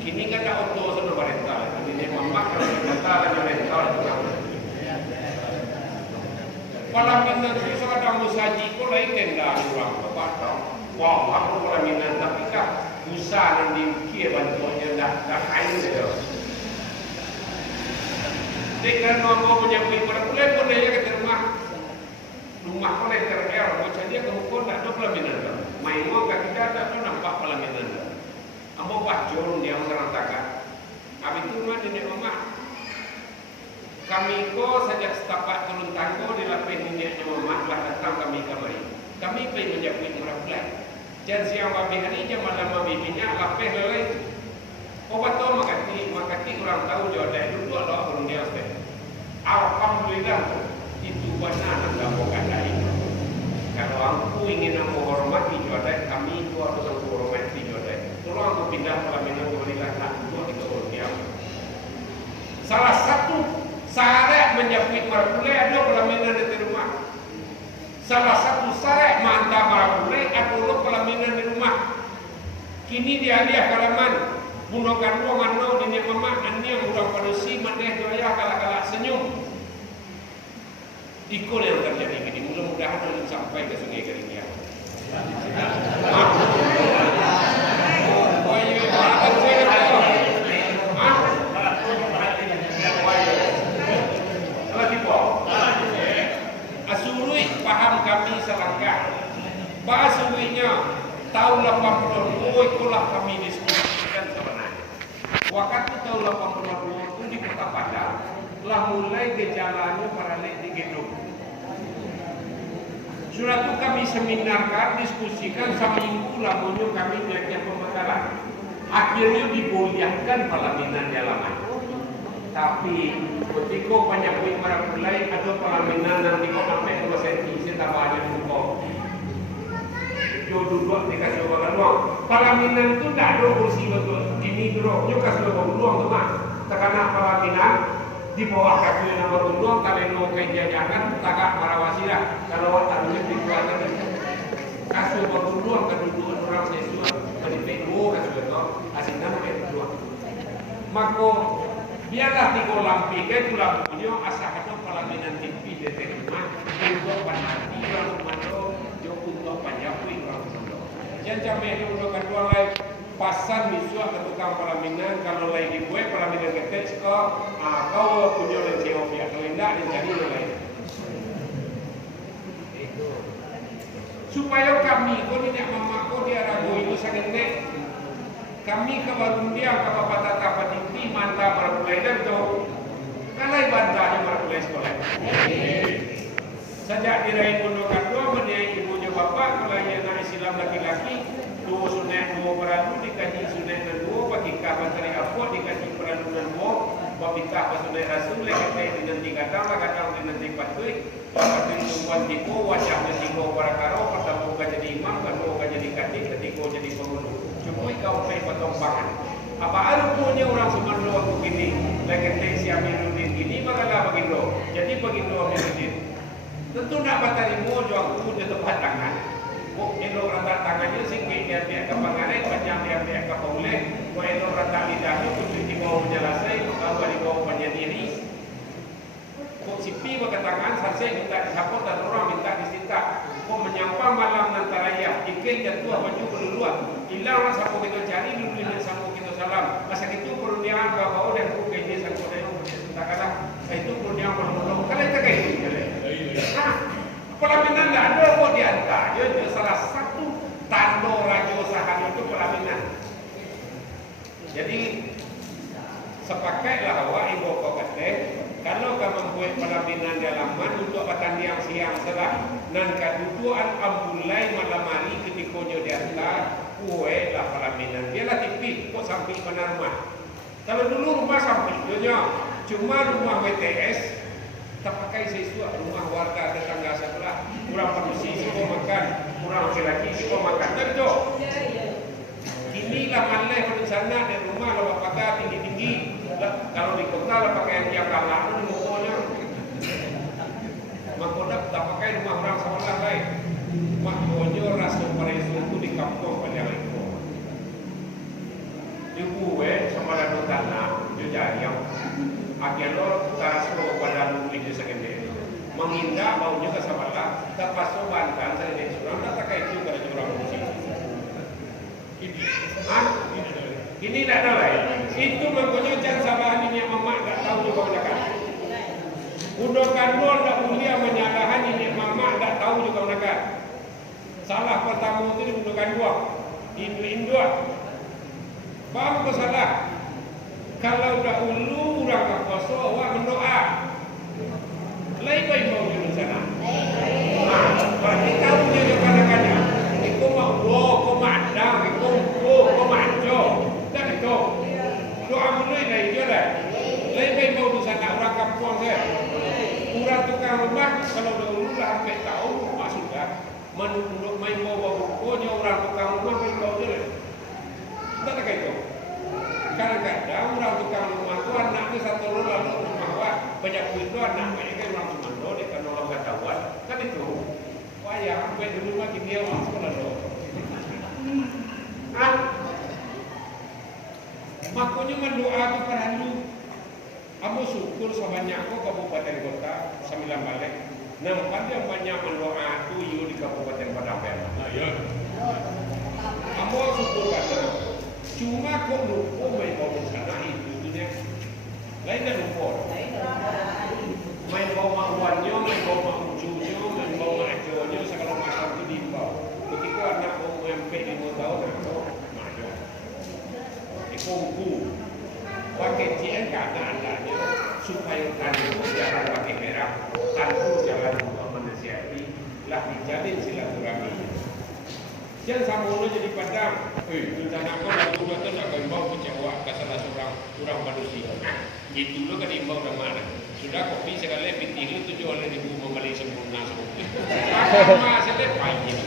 Kini kan ada auto sana rental. Nenek mama kalau rental ada rental juga. Palaminan itu ada musaji ko lain tenda orang apa. Wah, aku palaminan tapi kah usaha nanti kia bantuannya dah kain dia. Dengan mau menyambut perempuan boleh ya ke rumah kolektor R, macam dia kemudian tak ada pelaminan. Main mau kita tak nampak pelaminan. Ambo bacol dia menerangkan. Habis itu mah nenek mama. Kami ko sejak setapak turun tanggo di lapis neneknya mama telah datang kami kamari. Kami pergi menjapit merapulai. Jangan siang babi hari jam malam babi minyak lapis lelai. Obat tu makati orang tahu jodoh duduk lah orang dia stay. Alhamdulillah itu benar anda bukan itu. Kalau aku ingin menghormati jodoh kami itu harus menghormati jodoh. Kalau aku pindah pelaminan berilah nak duduk di orang dia. Salah satu syarat menjapit marpulai ada pelaminan di rumah. Salah satu syarat mantap marpulai adalah pelaminan di rumah. Kini dia kalaman. Bunuhkan ruangan no di mama ani yang udah panusi maneh doya kala-kala senyum. Ikut yang terjadi ini mudah-mudahan belum sampai ke Sungai Keringnya. Asurui paham kami selangkah. Bahasuinya tahun 80 itulah kami diskusikan sebenarnya. Waktu tahun 82 itu di Kota Padang telah mulai gejalanya paralel di gedung. Surat itu kami seminarkan, diskusikan seminggu lamunnya kami melakukan pembekalan. Akhirnya dibolehkan pelaminan di halaman. Tapi ketika penyakit mulai ada pelaminan nanti kok sampai 2 cm saya tambah aja cukup. Duduk dikasih orang luang. Pelaminan itu tidak ada kursi betul. Ini dulu, yuk kasih orang luang tu mah. Tekanan pelaminan di bawah kaki nama luang kalau kain jajakan tagak marawasilah. Kalau tak boleh dikeluarkan kasih orang luang kedudukan orang sesuai. Beri pedo kasih betul. Asalnya pedo. Maka biarlah tiga lampi ke tulang punya asal ada pelaminan TV di rumah untuk panati lalu mando untuk panjapui orang sendok. Jangan sampai untuk kedua lain pasan misuah ke tukang pelaminan kalau lain dibuat pelaminan ketek kau punya lenceng opiak kalau tidak dicari lain. Supaya kami kau tidak memakai dia ragu itu sangat nek. Kami ke Barundiang ke Bapak Tata Patipi mantap berpulai dan tu kalai bantahnya berpulai sekolah. Sejak diraih pondok kedua mendiai ibunya bapak kelainan anak Islam laki-laki dua sunat dua beradu dikaji sunat dan dua bagi kapan teri apa dikaji beradu dan dua bagi kapan sunat rasul lekat nanti kadang nanti patui patui tumpuan tipu wajah nanti kau barakaro pertama kau jadi imam kedua kau jadi kaji ketiga jadi penghulu cuma kau pay patompangan apa arupnya orang Sumando waktu gini lekat si Amiruddin gini makalah bagindo jadi bagindo Amiruddin tentu nak batari mo juang ku di tempat tangan. Kok elo rata tangannya singgi dia ke pangalan panjang dia ke boleh. Kok elo rata lidahnya ku di bawah menjelasai kalau di bawah penyendiri. Kok sipi ke tangan selesai minta disapot dan orang minta disinta. Kok menyapa malam antara ya ikan jatuh baju kedua. Hilang orang sapu kita cari dulu dengan sapu kita salam. Masa itu perundian bawa dan ku ini sapu dan tak kata itu perundian perlu kalau kita kayak gitu. Pelaminan tidak ada kok diantar. Itu salah satu tanda raja usaha itu pelaminan. Jadi sepakatlah awak ibu kau kata kalau kamu membuat pelaminan di halaman untuk batang yang siang serah dan kedudukan ambulai malam hari ketika diantar kue lah pelaminan. Dia lah tipis kok sampai mana rumah. Kalau dulu rumah sampai cuma rumah WTS terpakai sesuatu rumah warga tetangga sebelah kurang penusi semua makan kurang laki-laki semua makan tentu inilah malai pada sana di rumah lalu pakai tinggi-tinggi kalau di kota lah pakai yang kalah itu mukonya makodak tak pakai rumah orang sebelah lain makonya rasa peresu Makiano taraso pada lupi di segede mengindah maunya ke sabala tak paso bantan saya ini surang tak kayak itu pada curang musik ini tidak ada lain itu mengkonyocan sabahan ini yang mama tak tahu juga menekan udah kandol tak mulia menyalahan ini mama tak tahu juga menekan salah pertama itu dibutuhkan dua Indo paham ke salah kalau dahulu orang puasa awak mendoa lain mau di sana berarti tahu dia kadang-kadang itu mau kau mandang itu kau manjo dan itu doa mulai dari dia lah lain mau di sana orang kampung saya orang tukang rumah kalau dahulu lah sampai tahu sudah menurut main bawa bukunya orang tukang rumah main bawa dia tak kayak itu kadang-kadang orang tukang rumah itu anaknya satu orang lalu rumah wah banyak itu anaknya kan orang cuma do dia kan orang ketahuan kan itu wah ya sampai dulu makin dia orang sekolah do makanya mendoa kepada lu kamu syukur sebanyak kau kabupaten kota 9 balik nampak dia banyak mendoa tu you di kabupaten Padang ya kamu syukur kata cuma kok lupa main bawa sana itu dunia lain dah lupa main bawa mahuannya, main bawa mahucunya, main bawa mahucunya segala macam itu diimbau ketika anak mau sampai 5 tahun itu mahu dikongku pakai cien ke anak-anaknya supaya tandu jangan pakai merah tandu jangan menasihati lah dijalin silaturahmi jangan sama jadi padang rencana kau lalu betul nak kau imbau kecewa ke salah seorang orang manusia itu lo kan imbau dah mana sudah kopi sekali pitih itu jual dari ibu membeli sempurna semua sama saya payah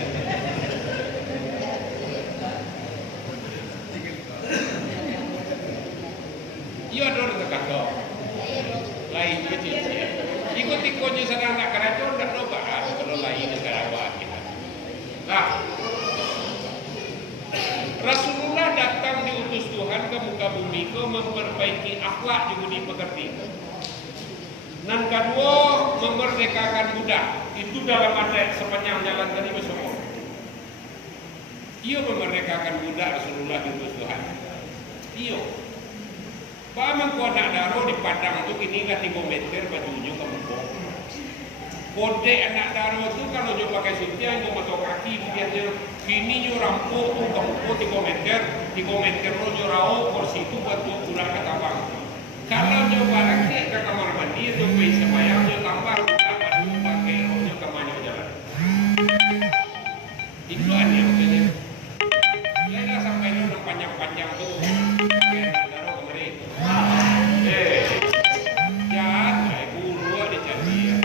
iya dong tak kau lain je cincin ikut-ikutnya sedang nak kerajaan tak lupa kalau lain negara awak kita lah Rasulullah datang diutus Tuhan ke muka bumi ke memperbaiki akhlak di budi pekerti. Dan kedua memerdekakan budak. Itu dalam ada sepanjang jalan tadi semua. Ia memerdekakan budak Rasulullah diutus Tuhan. Ia. Paman kau nak daro di Padang itu inilah 3 meter bajunya ke muka. Kode anak daro itu kalau dia pakai sutian dia masuk kaki biasanya kini nyu rampok tu kamu 3 meter lo jorao kursi itu buat pulang ke tabang kalau nyu barang ke kamar mandi itu bisa bayar nyu tambah pakai nyu ke mana jalan itu aja maksudnya lena sampai nyu panjang-panjang tu pakai anak daro kemarin jangan ibu dua dicari ya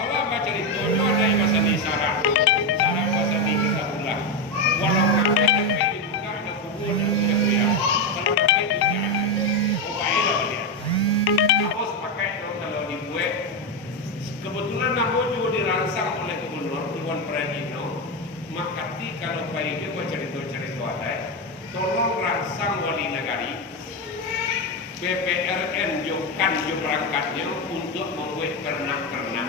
awak baca itu nyu ada yang masa di sarang bahasa di kita ulang walau kakek dibuka ada kubur dan sudah dia kalau kakek itu jangan upaya lah dia aku sepakai kalau dibuat kebetulan aku juga dirangsang oleh gubernur Iwan Pradino makati kalau bayi dia buat cerita-cerita ada tolong rangsang wali negari BPRN jokan jo perangkatnya untuk membuat pernak-pernak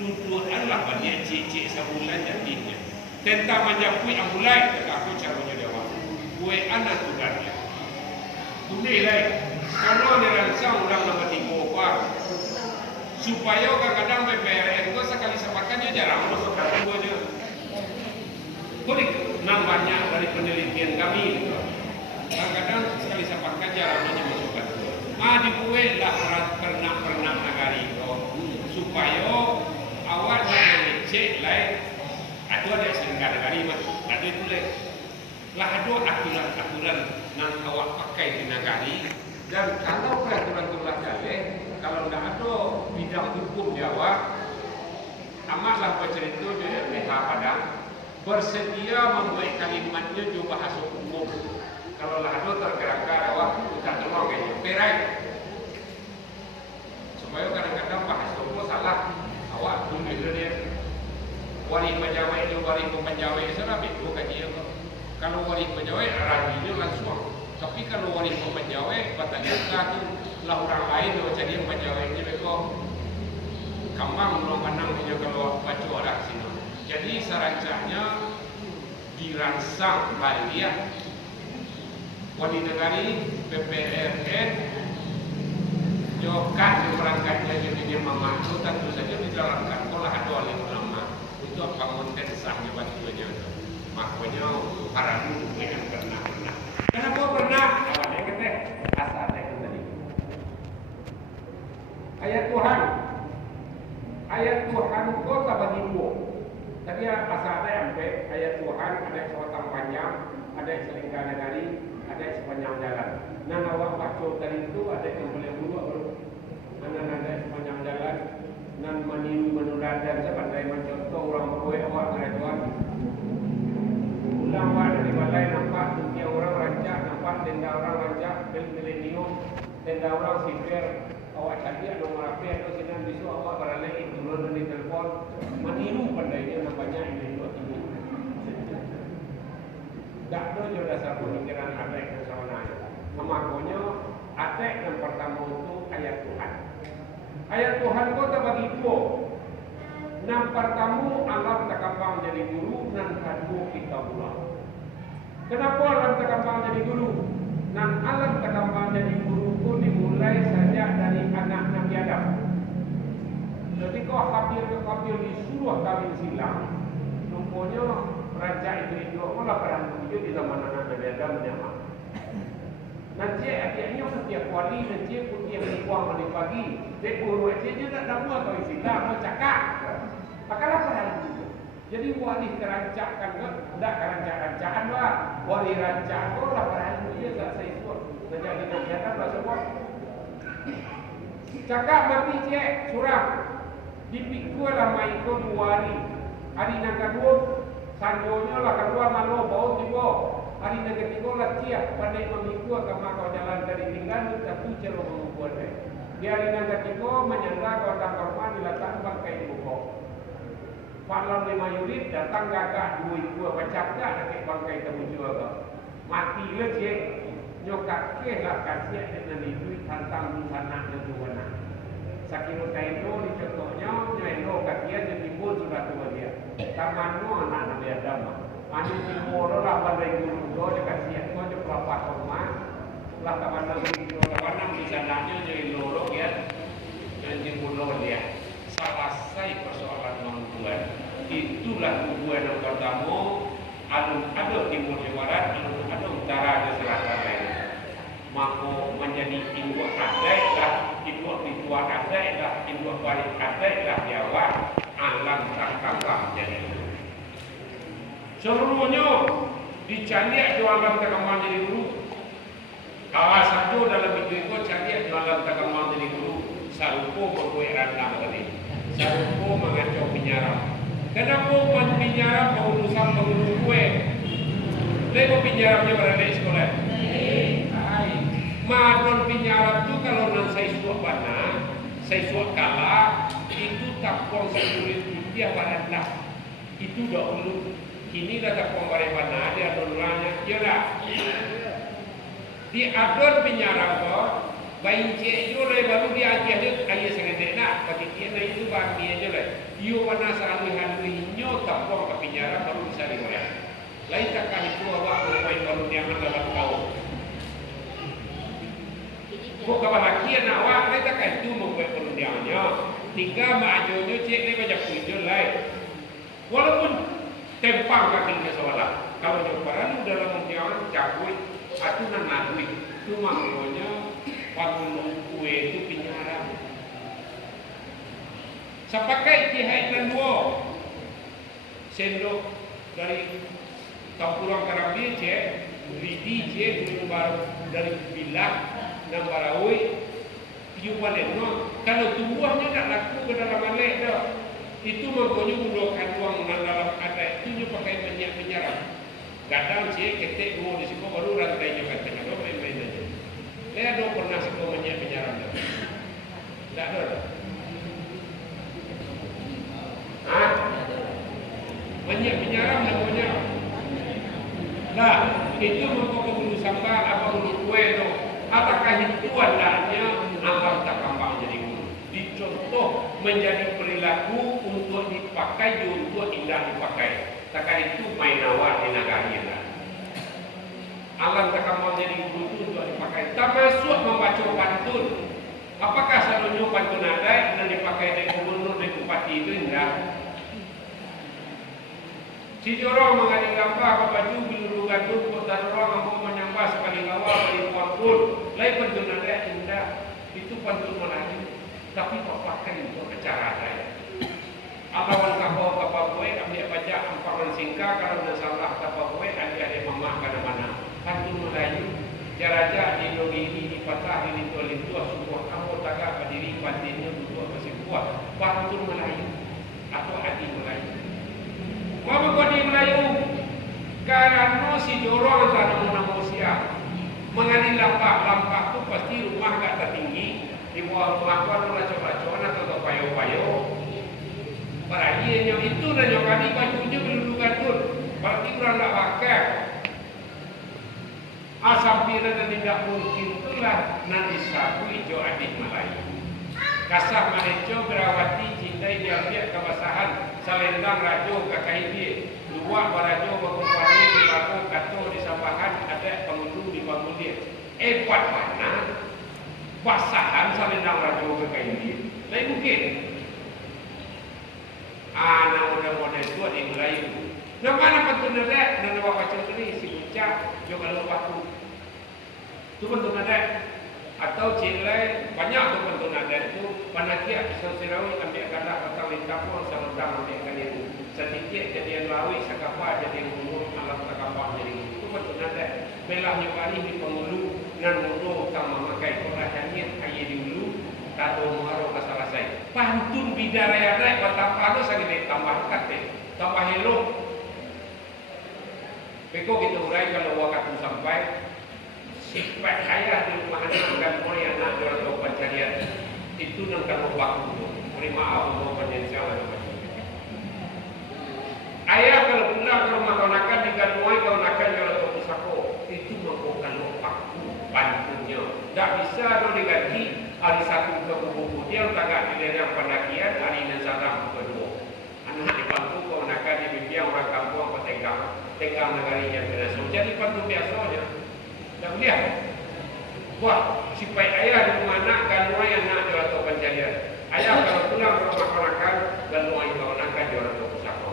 tujuanlah banyak cik-cik sebulan jadinya tentang menjapui amulai aku caranya jawab kue anak tugasnya budi lain karena dirangsang ulang nama 3 opar supaya kadang-kadang BPRN itu sekali sepakannya jarang masuk ke tujuannya boleh nambahnya dari penelitian kami kadang-kadang sekali sepakan jarangnya masuk ke tujuan dibuat lah pernak-pernak negari supaya awak jangan cek lain ada seringkali negari mah ada itu lah ada aturan-aturan yang awak pakai di negari dan kalau peraturan-aturan kali kalau tidak ada bidang hukum di awak amatlah bercerita di LBH Padang bersedia membuat kalimatnya juga bahasa umum kalau lah ada tergerak-gerak awak tidak tolong kayaknya perai supaya kadang-kadang bahasa umum salah awak tulis dia wali pejawai itu wali pejawai sana itu kaji kalau wali pejawai raginya langsung tapi kalau wali pejawai batalian itu lah orang lain tu jadi yang berjawab ini mereka kambang belum menang dia kalau baca orang sini. Jadi serancanya dirangsang balik wali negari PPRN jokat yang berangkatnya jadi dia memaksa tentu saja dijalankan kalau ada oleh ulama itu apa konten sahnya batunya makanya para dulu yang pernah kenapa pernah awalnya kata asalnya tadi ayat Tuhan kau tak bagi tadi asalnya sampai ayat Tuhan ada sebatang panjang ada selingkah negari ada sepanjang jalan. Nah, awak baca tadi itu ada yang boleh buat baru. Ada sepanjang jalan. Nan meniru menuladan sepandai mencontoh orang berbuat awak kerajaan. Ulang awak dari balai nampak dunia orang rancak, nampak tenda orang rancak, milenium, tenda orang sipir. Awak cari nomor apa atau sinan bisu awak baralai turun dari telefon. Meniru pandainya nampaknya ini dua ini. Tak ada je dasar pemikiran atek yang sebenarnya. Makanya atek yang pertama itu ayat Tuhan. Ayat Tuhan kau tak bagi dua. Yang pertama alam terkembang jadi guru, yang kedua kita pula. Kenapa alam terkembang jadi guru? Yang alam terkembang jadi guru itu dimulai saja dari anak Nabi Adam. Jadi kau hampir disuruh kawin silang, rupanya Raja Iblis itu pula perang itu di zaman anak Nabi Adam menyamar. Nanti akhirnya setiap wali nanti putih berikuang dari pagi. Dia guru aja tak tahu atau istilah mau cakap. Makalah perang itu. Jadi wali kerancakan ke? Tidak kerancakan lah. Wali rancak itu lah perang itu tak saya sebut. Menjadi Nabi Adam lah sebut. Cakap mati cek surah. Dipikul lah maiko wali. Hari yang kedua sanjonya lah kedua malu bau tiba. Hari yang ketiga lah tiap pandai mengikut kama kau jalan dari tinggal satu celo mengukur deh. Di hari yang ketiga menyandra kau datang korban diletak bangkai di buku. Malam 5 Yulid datang gagak dua pecah gak dekat bangkai temu juga. Mati le cek nyokak ke lah kasih dengan duit tantang busana dan tuana. Sakiru taino di contohnya nyaino kakian jadi timbul sudah tua dia. Tamanno anak Nabi Adam. Anu timbul lah bandai guru do dekat siap ko je berapa koma. Lah kawan di sananya jadi loro ya. Dan timbul dia. Selesai persoalan non-Tuhan. Itulah hubungan yang pertama. Ada timur di barat, ada utara, ada selatan lain. Maka menjadi induk adai lah, induk ritual adai lah, induk balik adai lah Jawa alam terkembang jadi. Seluruhnya dicari alam terkembang jadi guru. Awas satu dalam itu cari alam terkembang jadi guru. Sarupo berbuat randang tadi. Sarupo mengacau penjara. Kenapa penjara pengurusan pengurus kue? Lego penjaranya berada di sekolah. Madon penjara itu kalau nan saya suap bana, saya suap kalah, itu tapong seluruh dia baranda. Itu dahulu. Kini dah tapong baranda dia adonannya, dia dah. Di adon penjara kau, bayi cek jo le baru dia aja ayah sangat nak. Bagi dia na itu bagi aja le. Iyo mana salihan linyo tapong ke penjara baru bisa digoyang. Lain takkan itu awak bermain baru nyaman dalam kau. Kau kawan laki anak awak, lain takkan itu membuat perundiannya. Tiga majunya cek ni banyak kunjung lain. Walaupun tempang kakinya seolah. Kalau nyobaran dalam undian cakui, aku nak nadui. Itu maknanya panggul kue itu penjara. Sepakai tihai dan dua sendok dari campuran karabi cek, lidi cek, dari bilah dan barawui, tiu balik no. Kalau tumbuhnya tak laku ke dalam alek dah, itu makanya gunakan uang dalam ada itu pakai penjara. Kadang cek ketek dua di situ baru rantainya katanya, do main-main aja. Saya do pernah situ penjara dah. Tak ada. Banyak penjara namanya. Nah, itu mempunyai bulu sambal apa bulu kue tu. Apakah itu andanya menjadi perilaku untuk dipakai untuk indah dipakai. Takkan itu main awak di negara ini. Alam takkan mau jadi guru untuk dipakai. Termasuk membaca pantun. Apakah selalunya pantun ada yang dipakai dari gubernur dan bupati itu indah? Si jorong mengadil gambar baju biru gadun dan orang mau menyambah sekali awal dari pantun. Lain pantun ada indah. Itu pantun Melayu. Tapi pakai untuk acara saya. Apawan kapal gue ambil baca amparan singka kalau dah salah kapal gue ada mamah kana mana. Pantun Melayu jaraja di logi di patah di lintu sebuah kamu tagak berdiri pantinnya butuh masih kuat. Pantun Melayu atau adi Melayu. Mama kau di Melayu karena si jorong sana manusia mengadil lampak tu pasti rumah gak tertinggi di bawah rumah kau ada coba-coba atau payo-payo. Barangnya itu dan yang kami bajunya berlulukan pun berarti orang tak pakai. Asampira dan tidak mungkin itulah nanti sabu hijau adik Melayu. Kasah Maleco berawati cintai diambil kebasahan salendang rajo kakai dia. Dua barajo berkumpani di bangku kato di sambahan ada pengundu di bangku dia. Buat mana? Basahan salendang rajo kakai dia. Lain mungkin. Anak model-model tua di Melayu. Nah mana pantun ada? Dan awak baca tadi si Bucak juga lupa tu. Tu pantun ada. Atau cilai banyak tu pantun ada itu. Panakia sosirawi ambil kalah atau lintapur salutang ambil kan itu. Sedikit jadi lawi sakapa jadi umur alam sakapa jadi itu pantun ada. Belah nyukari di pengulu nan mulu utang memakai korahnya ayat di ulu. Tahu mengaruh ke selesai. Pantun bidaraya naik betapa lu sakit tambah kate, tambah hello. Beko kita urai kalau waktu sampai sifat ayah di rumah anak dan mulai anak jual atau pencarian itu nang kalau waktu terima Allah potensial ada macam. Ayah kalau pulang ke rumah kawan-kawan diganuai kawan-kawan jual atau pusako itu membukan waktu pantunnya. Tak bisa lo diganti. Hari satu ke buku dia tagak di daerah pendakian hari dan sarang kedua. Anak di pantun kau nak di bibiang orang kampung apa tegang negarinya biasa. Jadi pantun biasanya. Tak lihat. Wah, supaya ayah di rumah anak kan yang nak jual atau pencarian. Ayah kalau pulang ke rumah ponakan dan rumah ponakan jual atau pusako.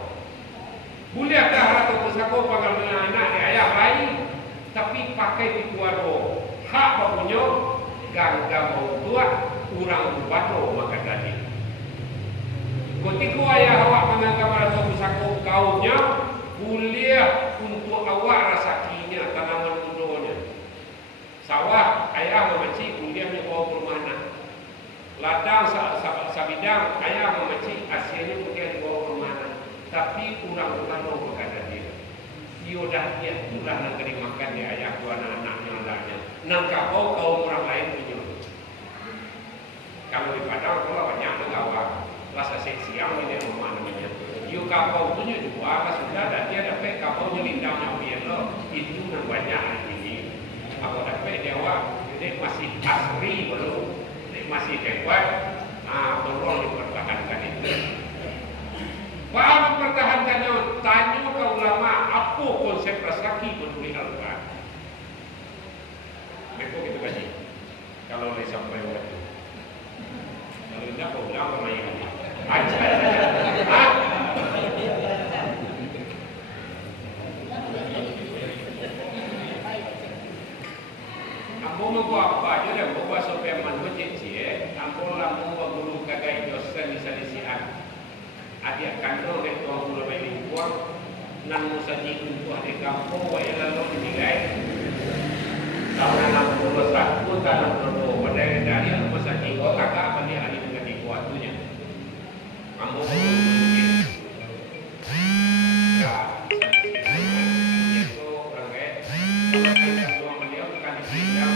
Bolehkah atau pusako panggil anak di ayah lain tapi pakai di keluarga. Hak bapunya gangga mau tua kurang batu maka tadi. Ketika ayah awak menganggap rasa pusako kaunya boleh untuk awak rasakinya tanaman mudanya. Sawah ayah memaci boleh dibawa ke rumah anak. Ladang sabidang ayah memaci hasilnya boleh dibawa ke rumah anak. Tapi kurang-kurang berkata dia. Dia dah dia pulang negeri makan dia ayah dua anak-anaknya anaknya. Nangkap kau orang lain punya. Kalau di Padang kalau banyak mengawal rasa siang ini rumah namanya. You kapau punya dua, lah sudah dan dia dapat kapau lindangnya biar lo itu yang banyak ini. Aku dapat dia awak, jadi masih asri belum, masih hebat. Belum dipertahankan itu. Bahan mempertahankannya, tanya ke ulama apa konsep rasaki menurut Al-Quran. Mereka kita kaji. Kalau boleh sampai waktu. Kalau tidak, kau bilang apa yang ini? Ajar. Ambo mau apa aja dah, mau buat supaya manfaat cie. Ambo lah mau buat guru kagai dosen di salisian. Adik kandung dari tuan guru beli uang, nan musaji untuk adik kampung, wa lalu dinilai. Tahun 61 tanah Probo pada dari musaji kau kakak beli hari dengan di kuatunya. Ambo mungkin. Ya, itu orang kaya. Kalau kita dua beliau bukan dipinjam.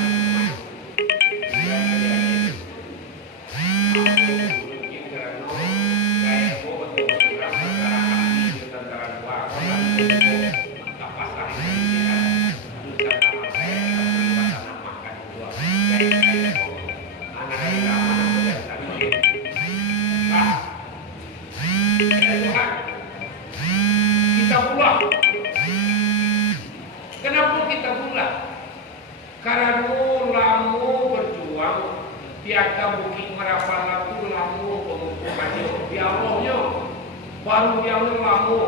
Anak dari lama, anak dari Tiada bukit merapal tu lamu pemukumannya. Di Allahnya baru dia lamu.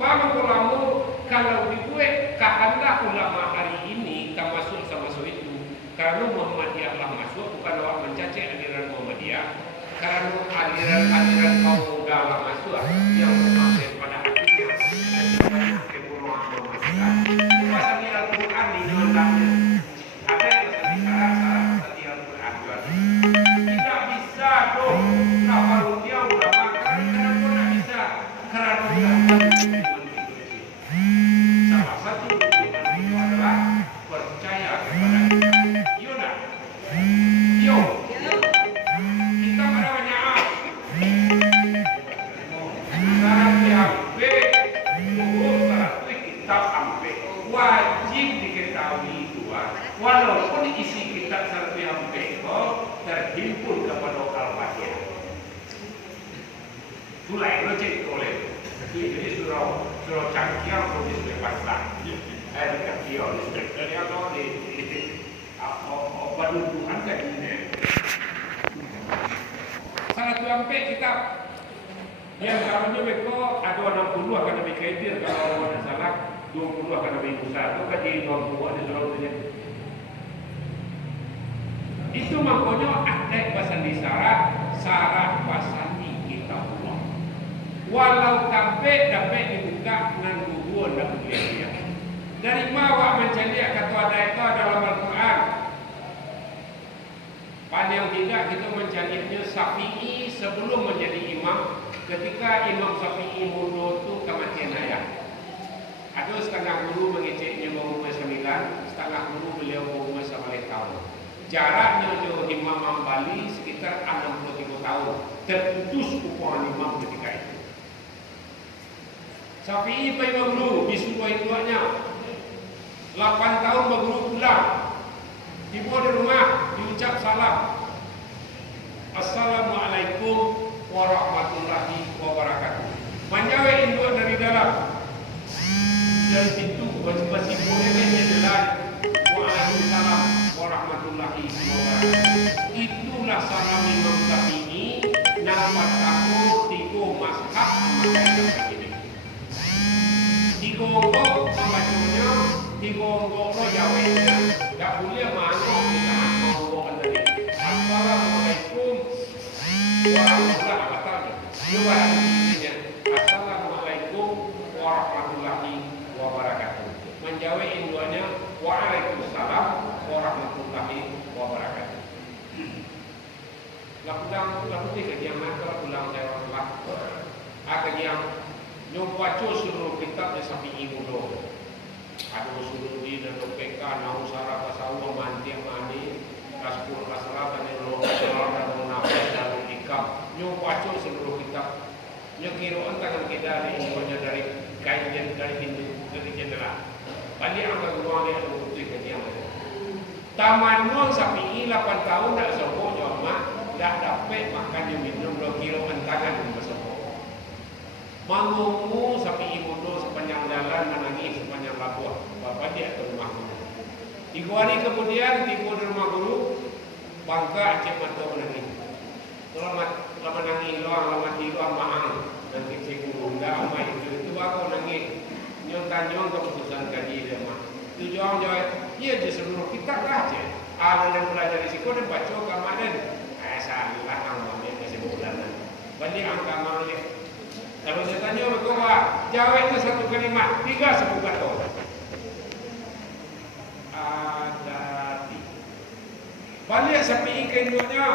Baru lamu kalau dibuat kehendak ulama hari ini tak masuk sama itu. Karena Muhammadiyah lah masuk bukan awak mencaci aliran Muhammadiyah. Karena aliran kaum muda lah masuk yang memakai pada hatinya dan banyak kebohongan Muhammadiyah. Pasal Al-Quran di dalamnya ada yang syarat-syarat di Al-Quran juga. Tidak bisa dong kalau dia ulama karena tidak bisa karena ulama salah satu itu adalah percaya kepada Yuna. Yo, kita pada banyak syarat PHP, syarat kitab HP wajib diketahui dua. Walaupun isi kitab syarat PHP itu terhimpun kepada Al-Fatihah. Mulai logik oleh jadi surau cangkiang tulis bebaslah. Dekat dia dari apa di penunjukan kan ini. Syarat PHP kitab yang karunya mereka ada 60 akan lebih kredit kalau ada salah 20 akan lebih besar. Itu kan di 20 ada surau itu makanya ada bahasa di syarat bahasa di kitab Allah. Walau sampai dapat dibuka dengan guguan dan kuliah. Dari mana mencari kata ada itu dalam Al-Quran? Paling tidak kita mencarinya Syafi'i sebelum menjadi imam. Ketika Imam Syafi'i mundur itu kematian ayah. Ada setengah guru mengeceknya umur 9, setengah guru beliau umur 9 tahun. Jaraknya dengan Imam Ambali sekitar 63 tahun. Terputus hubungan imam ketika itu. Syafi'i pergi berguru, disuruh tuanya 8 tahun berguru pulang. Tiba di rumah, diucap salam. Assalamualaikum warahmatullahi wabarakatuh. Menjawab induk dari dalam. Dari pintu, masih boleh jalan. Waalaikumsalam warahmatullahi wabarakatuh. Itulah salam Imam Syafi'i. Dapat aku 3 mazhab memakai sampai ini. 3 onggok membacanya, 3 onggok lo jawabnya. Tak boleh masuk di tangan onggok tadi. Assalamualaikum warahmatullahi wabarakatuh. Coba intinya. Assalamualaikum warahmatullahi wabarakatuh. Menjawab induannya waalaikumsalam warahmatullahi wabarakatuh. Lakukan kegiatan kalau pulang saya orang kegiatan nyumpacu seluruh kitab yang Syafi'i dulu. Ada usul di dan PK, nahu sarah pasawah mantiang mani, kaspur kasrah dan ilmu dan munafik dan hikam. Nyumpacu seluruh kitab. Nyekiruan tangan kita dari infonya dari kajian dari pintu dari jendela. Balik angka ruang yang bukti kegiatan. Taman non Syafi'i 8 tahun dah sopo joma, dah dapat makan minum 2 kilo entangan bersama. Mangumu Syafi'i mundur sepanjang jalan menangis sepanjang labuh. Bapak dia ke rumah guru. 3 hari kemudian tiba di rumah guru, bangga cek mata menangis. Lama nangis luang, lama tiluang maang. Nanti cek guru, dah amai itu aku nangis. Nyong keputusan kaji dia mah. Tujuan jawab, ia di seluruh kitab lah je. Ada yang belajar di situ dan baca kamarin. Salah anggamnya kasih bulanan. Balik angka maulid. Kalau saya tanya berkata, jawab itu 1 kalimat, 3 sebut kata. Adati. Balik Syafi'i ke induknya.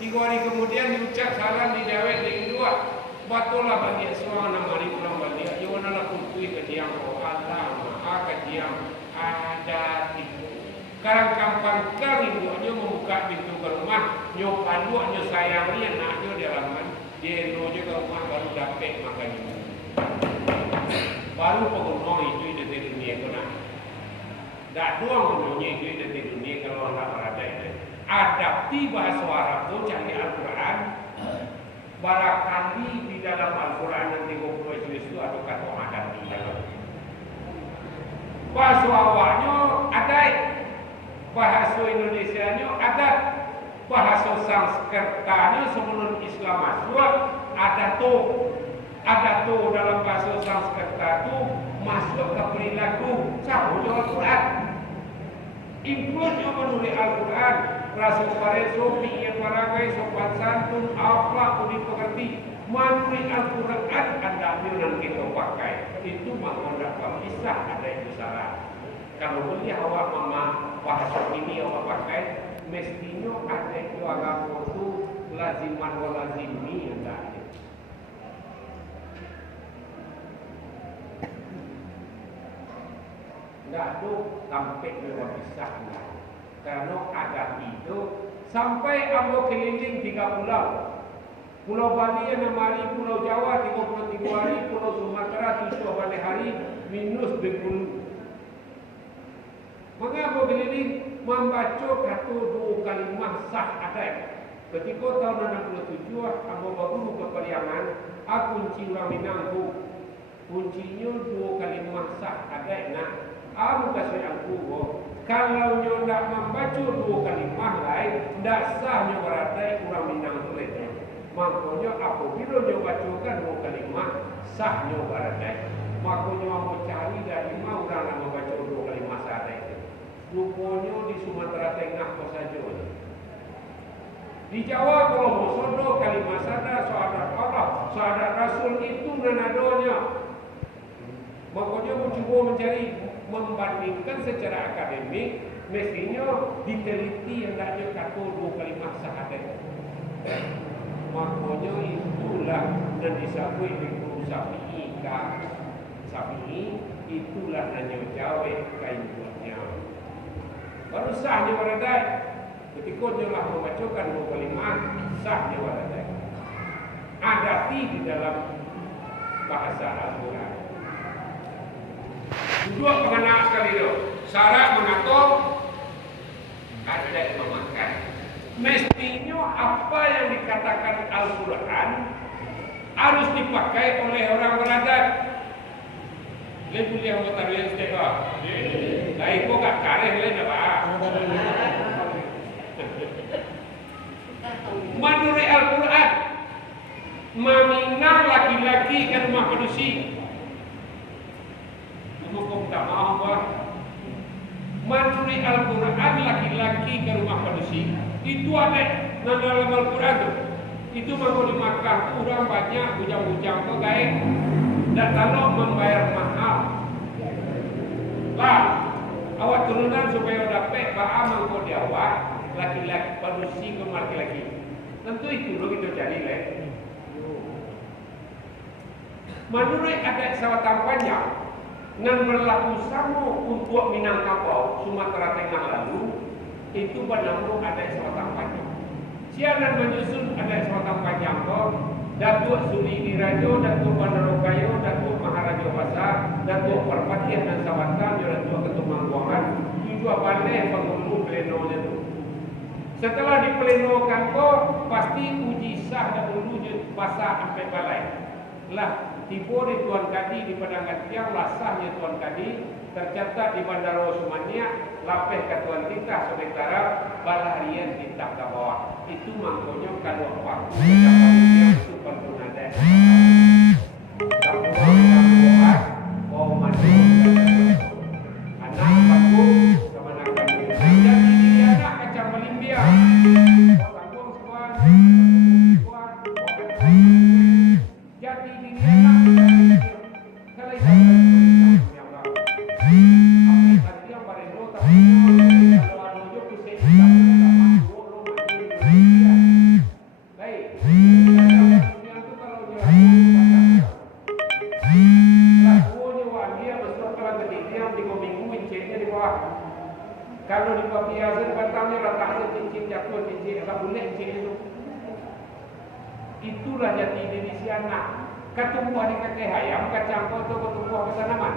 3 hari kemudian diucap salam dijawab di induk. Batulah balik suara nama hari pulang balik. Iwana lah kumpui ke diam. Allah, ke diam. Adati. Sekarang kampang induknya membuka pintu ke rumah. Nyopaluaknya sayangnya naknya di halaman. Dia roja ke rumah baru dapat makan itu. Baru pengunjung itu di dunia kena. Tak doang pengunjung itu di dunia kalau Allah berada itu. Adapti bahasa Arab tu cari Al-Quran. Barangkali di dalam Al-Quran yang 30 itu ada kata adapti dalam. Bahasa awaknya ada. Bahasa Indonesianya ada. bahasa Sanskerta ni sebelum Islam masuk ada tu dalam bahasa Sanskerta tu masuk ke perilaku sama dengan Al-Quran. Include menulis Al-Quran, rasa pare sopi yang parangai sopan santun apa pun dipengerti. Menulis Al-Quran anda yang kita pakai itu mengendak pisah ada itu salah. Kalau boleh awak mama bahasa ini awak pakai mestinya ada itu agama itu laziman wa lazimi anda. Tidak ada sampai lewat pisah anda. Karena ada itu sampai ambo keliling 3 pulau. Pulau Bali yang mari, Pulau Jawa 33 hari, Pulau Sumatera 7 hari minus 20. Mengapa keliling membaca kata 2 kalimah sah adat. Ketika tahun 67, aku baru ke Pariaman, aku kunci orang Minang tu. Kuncinya 2 kalimah sah adat. Nah, aku kasih aku. Kalau nyo nak membaca 2 kalimah lain, tak sahnya beratai orang Minang tu lainnya. Makanya apabila nyo bacakan 2 kalimah sahnya beratai. Makanya mau cari dari mana orang nak membaca 2 kalimah sah adat. Rupanya di Sumatera Tengah apa saja. Di Jawa kalau Mosodo, Kalimasada, Sahadat Allah, Sahadat Rasul itu nanadanya. Makanya aku cuba mencari membandingkan secara akademik, mestinya diteliti yang taknya kata 2 kalimah syahadat. Makanya itulah dan disabui di guru Syafi'i Syafi'i itulah nanya jawe kain buatnya. Baru sahnya waradat. Ketika jelah membacakan 2 kalimah sahnya waradat. Adati di dalam bahasa Al-Quran. Dua pengenaan sekali itu. Syarat mengatur ada memakan. Mestinya apa yang dikatakan Al-Quran harus dipakai oleh orang beradat. Lebih yang bertarian setiap. Nah, itu gak kareh lain apa? Menurut Al-Quran, meminang laki-laki ke rumah manusia. Hukum tak maaf bah. Menurut Al-Quran laki-laki ke rumah manusia itu ada dalam Al-Quran tu. Itu mau di Makkah orang banyak bujang-bujang tu gaib dan kalau membayar mahal. Lah, awak turunan supaya dapat ba'a mangko di awak laki-laki manusia ke laki-laki. Tentu itu lo kita jadi leh. Menurut adat sawatan panjang yang berlaku sama untuk Minangkabau, Sumatera Tengah lalu, itu bernama adat sawatan panjang. Siaran menyusun adat sawatan panjang kau, Datuk Suli Rajo, Datuk Bandarokayo, Datuk Maharaja Basar, Datuk Perpatian dan Sawatan, Datuk Ketua Mangkuangan, tujuh pandai penghulu plenonya itu. Setelah diplenokan kau, pasti uji sah dan uji basah sampai balai. Lah, tiba di Tuan Kadi di Padang Tiang, lasahnya Tuan Kadi tercatat di Bandara Osmania, lapeh ke Tuan Titah sementara balarian Titah ke bawah. Itu maknanya kalau waktu kedatangannya itu perlu ada. Kamu mau mandi anak baku sama anak baku. Jadi dia anak kacang melimbia. Tanggung sebuah. Jadi dia anak kalau itu kalau di papiasan batangnya letaknya cincin jatuh cincin apa boleh cincin itu. Itulah jati diri si anak. Ketumbuh di kaki ayam, kacang kotor ketumbuh ke tanaman.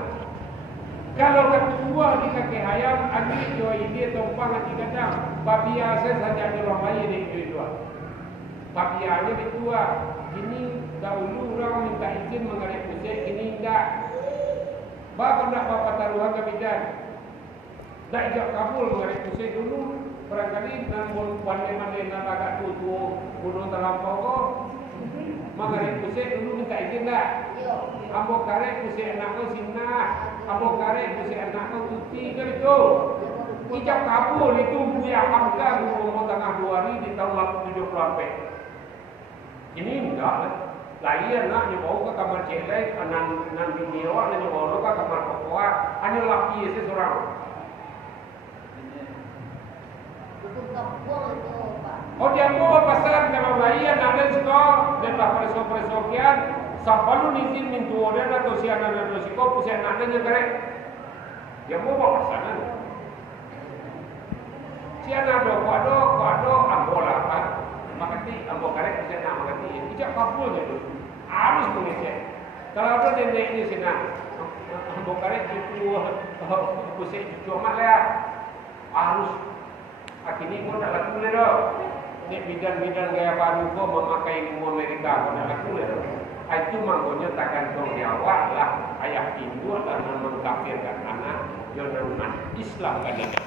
Kalau ketumbuh di kaki ayam, agak jual ini tumpang nanti kadang. Papiasan saja ada orang lain yang jual. Papiasannya ditua. Ini dahulu orang minta izin mengalir musik, ini enggak. Bapak nak bapak taruhan ke bidan. Tak ijak kabul mengarik pusing dulu. Barangkali nan pandai-pandai nak agak tutu gunung terlampau kok. Magarek pusing dulu minta izin dah. Ambo karek pusing anak kau sina, ambo karek pusing anak kau cuti kan itu. Ijab kabul itu buya hamka umur tengah 2 hari di tahun 70 Ini enggak lah. Lain nak nyoba ke kamar celek, nan video nak nyoba ke kamar pokok, hanya laki seorang. Oh dia mau pasal kalau lain ada sekolah dan lah preso-presokian sapalu nizin mintu orang atau si anak dan si kau pusing anaknya kerek. Dia mau pasal si anak do ambola kan makati ambo kerek pusing anak makati ijak kabulnya tu harus mengecek. Kalau ada nenek ni senang ambo kerek cucu pusing cucu amat lah harus. Akhirnya kau tak laku le doh. Ni bidan-bidan gaya baru kau memakai ilmu Amerika kau tak laku le doh. Itu mangkonya takkan kau jawab lah. Ayah Hindu adalah mengkafirkan anak yang non Islam kan anak.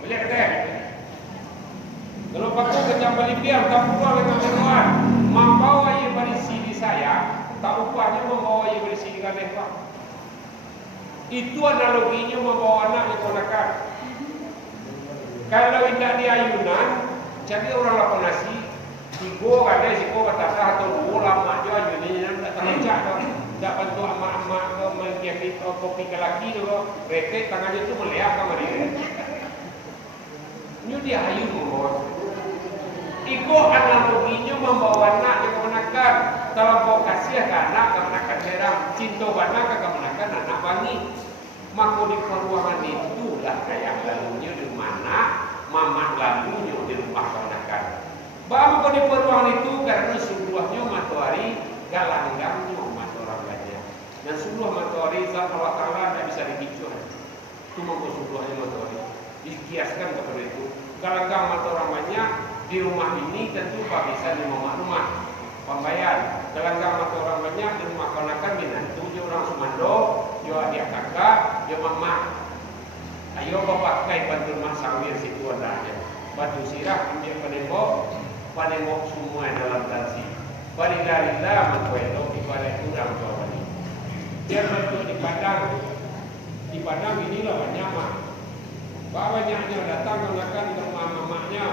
Boleh kata? Kalau pakai kecam Bolivia tak puas dengan menuan, membawa ia berisi di saya, tak upahnya membawa ia berisi di kalian. Itu analoginya membawa anak yang ponakan. Kalau tidak di ayunan, jadi orang lapor nasi, tigo ada siko batasah atau bola mak jo ayunan tak terlecak tu, tak bantu amak-amak tu mengiapit kopi ke laki tu, rete tangannya tu meleak kamar dia. Ini dia ayun membawa. Iko analoginya membawa anak yang kemenakan, kalau kasih ke anak kemenakan serang, cinta anak ke kemenakan anak bangi. Maka di peruangan itulah kayak lalunya di mana, mamak lalunya di rumah kemenakan. Bahawa di peruangan itu karena sebuahnya matahari galang-galangnya umat orang banyak. Dan sebuah matahari zat Allah Ta'ala tidak bisa dibicu. Itu maka sebuahnya matahari. Dikiaskan kepada itu. Galang-galang mata orang banyak di rumah ini tentu bisa di rumah pembayar. Galang-galang mata orang banyak di rumah kemenakan binantu. Dia orang Sumando, dia adik kakak, dia mama. Ayo kau pakai bantu rumah sawir situ ada aja. Batu sirah ambil panembok semua dalam tansi. Barilah mengkuelo di balik kurang jauh ini. Dia bentuk di padang inilah banyak mah. Banyaknya datang menggunakan ke rumah mamanya.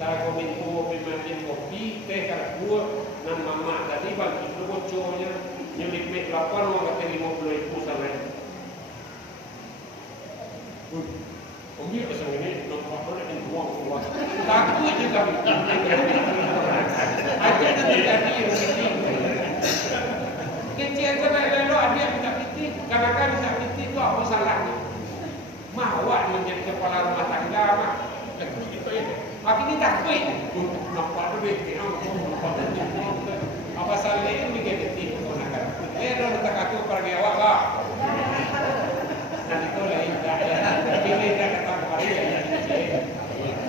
Tara komintu pemain kopi, teh karakur, dan mama tadi bagi bocornya nyulik mek lapar mau kata 50.000 sampai. Om dia pasang ini nampak mana yang buang keluar. Takut juga. Ada tadi kecil sana lalu ada minta piti, kadang-kadang minta piti itu apa salahnya? Mawak menjadi kepala rumah tangga mah. Itu ya. Makin takut. Nampak tu dia apa salah ini begitu menggunakan. Dah tak aku pergi awak lah. Nanti tu lain dah ya. Pilih dah kata hari ya.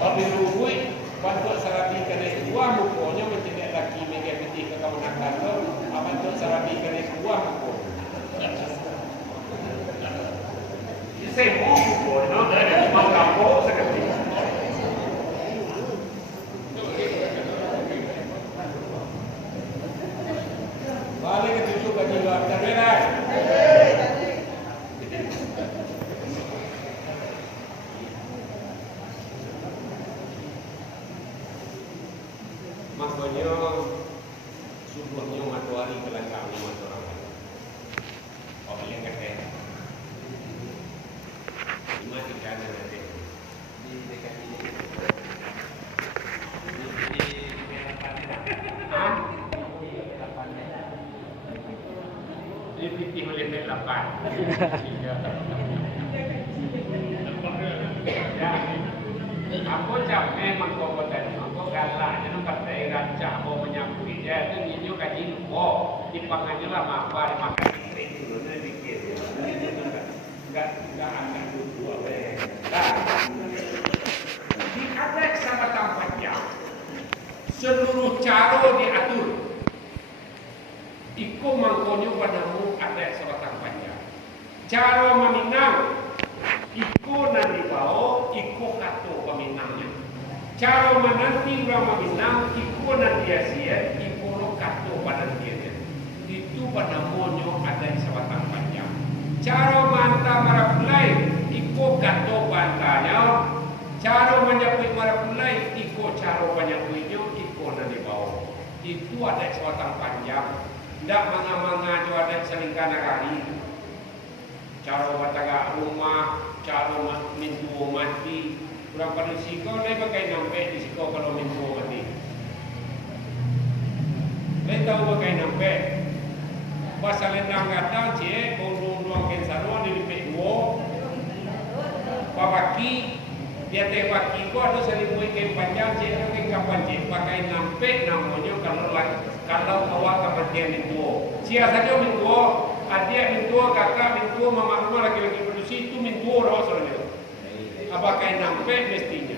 Tapi ruhui bantu sarabi kena dua mukonya menjadi laki mega peti ke kemenakan tu. Bantu sarabi kena dua muko. Semua muko, no dari mau kampung sekali. Balik ke tujuh bagi luar terbelah. Makanya subuhnya matahari kelangkang orang. Oh yang kata. Mati kana nanti. Di dekat ini. Di piti oleh 8. Ya. Aku capek mengkau tadi, aku galak, jangan kata rancak mau menyambui dia. Itu nyinyuk kaji lupa, dipangannya lah apa dimakan istri dulu, nanti dikit. Enggak akan dulu apa ya. Di atas sama tampaknya, seluruh cara diatur. Iko mangkonyo padamu ada sebatang panjang. Cara meminang, iko iko nanti bao, iko kato paminangnya. Cara menanti orang meminang, iko nanti asia, iko lo kato panantianya. Itu panamonyo ada di sabatang panjang. Cara manta marapulai, iko kato pantanya. Cara menyapui marapulai, iko cara menyapuinya, iko nanti bao. Itu ada di sabatang panjang. Tidak manga-manga jo ada selingkana kali. Cara bataga rumah, cara mintu mati. Kurang pada siko, lai pakai nampak di siko kalau mintu mati. Lai tahu pakai nampak. Pasal lendang kata je, urung-urung kensaruan di lipik dua. Papaki, dia tebaki ko ada selimui ken panjang je, ken kapan je. Pakai nampak namanya kalau awak kematian mintu. Sia saja mintu. Adik mintu, kakak mintu, mama rumah laki-laki produksi itu mintu orang soalnya. Apa kain nampak mestinya?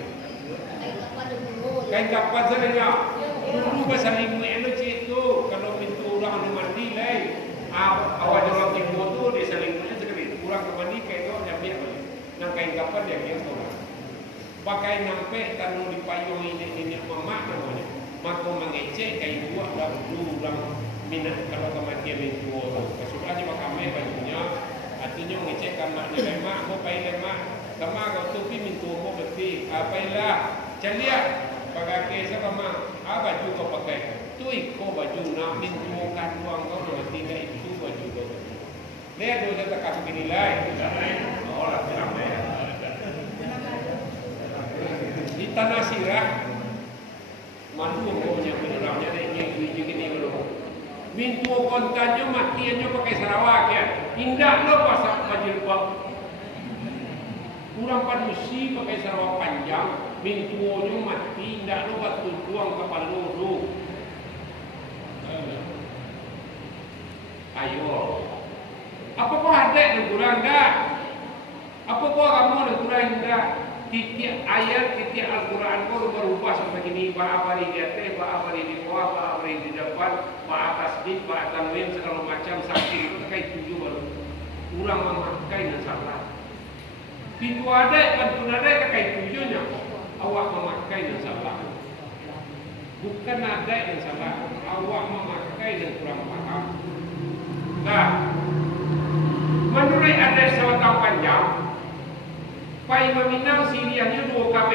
Kain kapan saja? Dulu pasal ilmu energi itu kalau mintu orang mandi lagi, awak jangan mintu tu dia selingkuhnya sekali. Kurang kemandi kain tu dia biar lagi. Nang kain kapan dia biar orang. Pakai nampak tanu dipayung ini mama namanya. Maka mengecek kain buah dah dulu orang minat kalau kematian mintu orang. Kesukaan dia pakai bajunya, artinya mengecek kamarnya lemak, aku pakai lemak. Kama kau tupi mintu mo berarti apailah celia pakai kesa kama baju kau pakai tu iko baju nak mintu kan uang kau nak tinggal itu baju kau lihat tu saya tak kasih nilai orang bilang di tanah sirah mandu kau punya penurangnya yang tujuh ini belum mintu kontannya matiannya pakai Sarawak ya indah lo pasang baju bau kurang panusi pakai Sarawak panjang, mintuonya mati, tidak lupa tujuan kapal lulu. Ayo, apa kau ada yang kurang dah? Apa kau kamu yang kurang dah? Titik ayat, titik Al-Quran kau berubah seperti ini. Apa di atas, apa di bawah, apa di depan, apa atas di, apa tanwin segala macam sakit itu terkait tujuh baru. Kurang memakai dan salah. Pintu ada, pintu ada terkait tujuannya. Awak memakai dan salah. Bukan ada yang salah. Awak memakai dan kurang paham. Nah, menurut ada sebatang panjang, pai meminang siriahnya 2 KB.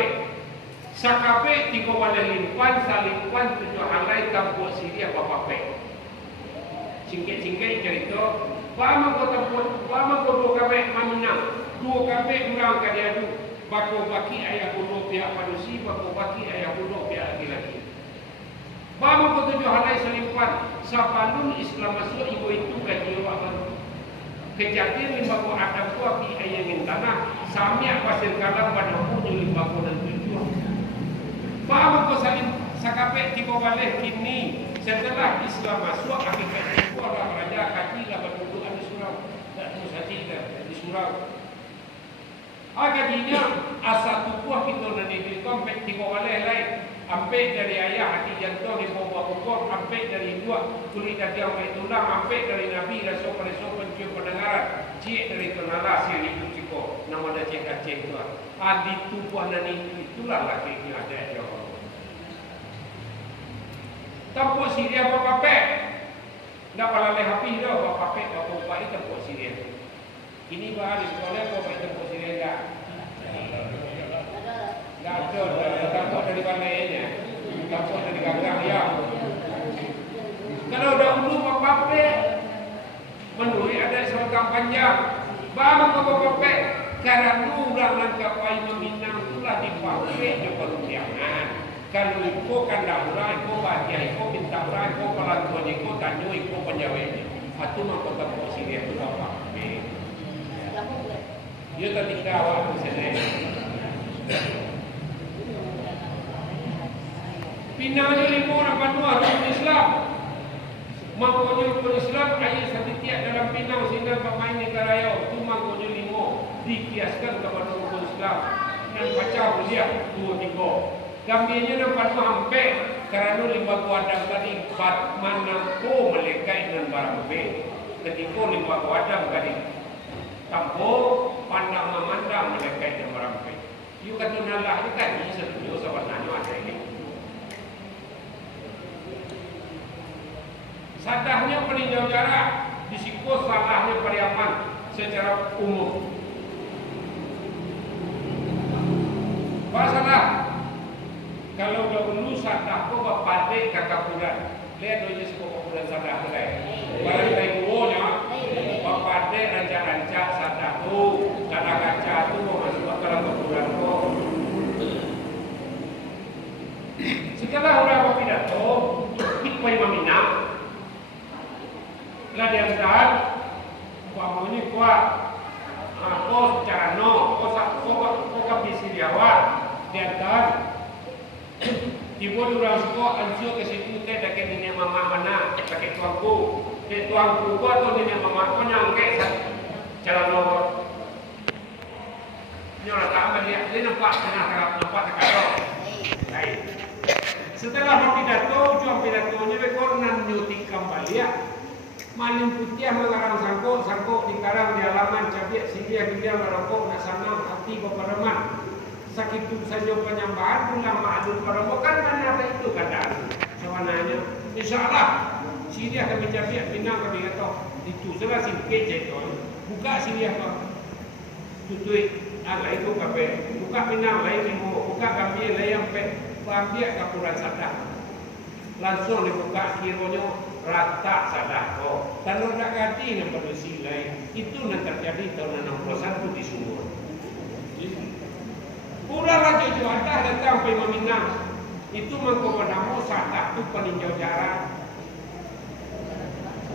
Sakabe 3 limpan, salimpan 7 halai tampuk siriah bapak pe. Singkat-singkat cerita, bama ko tampuk, bama ko 2 KB meminang. 2 KB orang kadiadu bako baki ayah bodoh pihak manusia bako baki ayah bodoh pihak laki-laki bama ko 7 halai selimpan sapalun Islam masuk ibu itu gaji awak baru kejadian limbako adam tu api ayah yang tanah samia pasir kalam pada punya limbako dan tujuan bama ko salim sakape tiba balik kini setelah Islam masuk akibat itu orang raja kaji lah berdudukan di surau tak terus haji di surau agaknya asal tubuh kita nanti dikompet tiga oleh lain ambil dari ayah hati jantung di bawah pokok ambil dari dua kulit daging sampai tulang ambil dari Nabi Rasul pencium pendengaran cik dari kenala si itu ciko nama dah cik kacik tu di tubuh nanti itulah laki yang ada jawab tampuk siria bapak pek tak pala lehapi dah bapak pek bapak upah itu tampuk siria ini bahan di sekolah bapak itu tampuk siria enggak ada tampuk dari balainya tampuk dari gagang ya kalau dahulu bapak pek menurut ada seorang panjang bang bapak pek karena orang langkapai meminang itulah dipakai di perundangan kalau ikut kandang orang ikut bahagia ikut minta orang ikut pelantuan ikut tanyu ikut penjawabnya itu mampu tampuk siria itu bapak pek dia tadi kawal sendiri pinangnya 5 orang panua rukun Islam mangkonya rukun Islam ayat setiap dalam pinang sehingga pemain negara raya itu mangkonya 5 dikiaskan kepada rukun Islam dan baca usia 2-3 gambirnya nampak tu hampir kerana 5 kuadam tadi mana ko melekai dan barang be ketika 5 kuadam tadi tampuk pandang memandang mereka yang merampai. You kata nalah ni kan ni sebenarnya sebenarnya ada ini. Sadahnya peninjau jarak, risiko salahnya pariaman secara umum. Masalah kalau dahulu sadah ko bapade kakapuran. Lihat doanya sebuah kapuran sadah kedai. Barang dari buonya bapade ranca-ranca sadah tu, sadah kaca tu masuk ke dalam kapuran ko. Setelah orang pidato, ikut meminang. Lah dia sedar, ini kuat. Kau secara kau kabisi dia dia sedar. Ibu orang suka ansio ke situ teh dak nenek mama mana, pakai tuangku. Tuangku ko atau nenek mama ko nyangke cara nomor. Nyola tak dia nampak nampak terkadang. Baik. Setelah pidato, ujung pidatonya bekornan nyuting kembali ya. Maling putih mengarang sangkok di karang di halaman cabiak sindia dia merokok nak sanang hati bepereman. Sakit tu saja penyambahan pulang ma'adul perempuan kan mana ada itu kadang sebenarnya insyaAllah Syria kami cabiak pinang kami kata itu salah si kece tu buka Syria apa tutui agak itu kape buka pinang lain limo buka kami lain sampai pambiak kapuran sadah langsung dibuka kironya rata sadah ko tanur nak ganti nak produksi lain itu nak terjadi tahun 61 di Sumur. Pulang raja Juanda datang ke Meminang. Itu mengkomandamo saat itu peninjau jarak.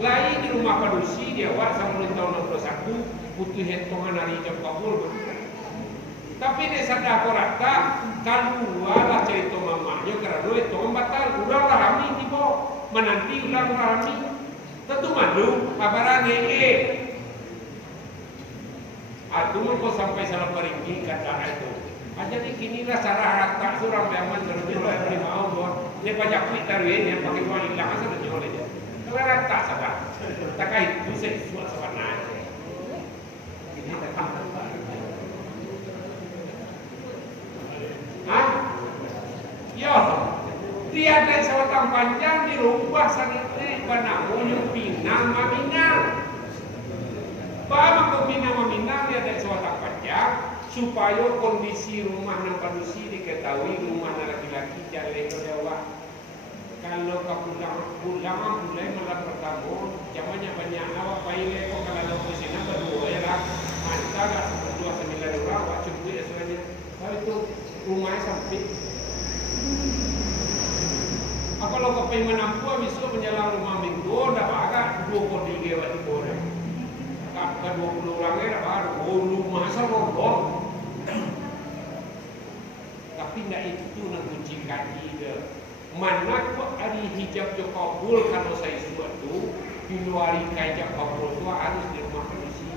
Lain di rumah padusi dia awak sama tahun 61 butuh hitungan hari jam kabul. Tapi dia sadar korata kalau lah cerita mamanya kerana itu membatal ulang rahami tiba menanti ulang rahami tentu malu kabaran Atu mau sampai salah peringgi kata itu. Jadi kinilah cara rata surang beaman serunya oleh mau buat dia banyak kuit taruhin yang pakai uang hilang asal dia oleh dia. Kalau rata sabar, tak kait itu sesuatu sebenarnya. Ini tak ya, dia ada sebatang panjang di rumah sanitri Banamu Pinang Maminang. Bama ke Pinang Maminang dia ada sebatang panjang. Supaya kondisi rumah nan padusi diketahui rumah nan laki-laki jalan lewat. Kalau kau pulang mulai malam pertama, zamannya banyak awak paile kau kalau ada posisi berdua ya lah. Mantap lah berdua 9 orang, awak cukup ya sebenarnya. Kalau itu rumahnya sempit. Kalau kau pengen menampu, besok menjelang rumah minggu, dah agak 2 kodi gewat di bawah. Kan 20 orangnya dah baru, rumah serobong. Tapi tidak itu nak kunci kaji dia. Mana kok ada hijab jo kabul kalau saya suatu di luar hijab kabul tu harus di rumah polisi.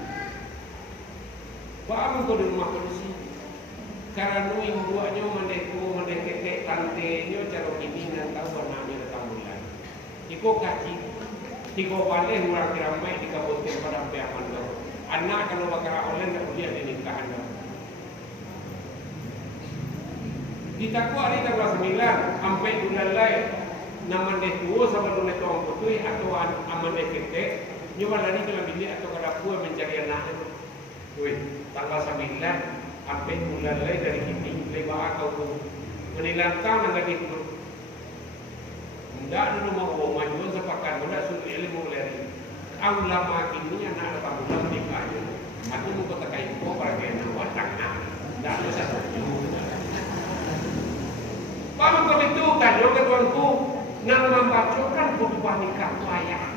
Bahamu kau di rumah polisi. Karena yang buatnya mendekati tantenya cara gini dan tahu anaknya datang bulan. Iko kaji, iko balik orang ramai di kabupaten Padang Piaman tu. Anak kalau bakal oleh tak boleh dinikahan tu. Di takwa hari tanggal 9 sampai bulan lain nama detu sama dunia tuang putui atau aman deketek nyoba lari ke dalam bilik atau ke dapur mencari anak itu. Tanggal 9 sampai bulan lain dari kini lebar atau menilantang dan lagi itu. Tidak dulu mau majuan sepakat muda suruh ilmu lari. Ang lama kini anak datang bulan menikahnya. Aku mau kata kain kau para kena watak nak. Tidak ada satu. Kamu kebetulan juga tuanku nak membacakan khutbah nikah ayah.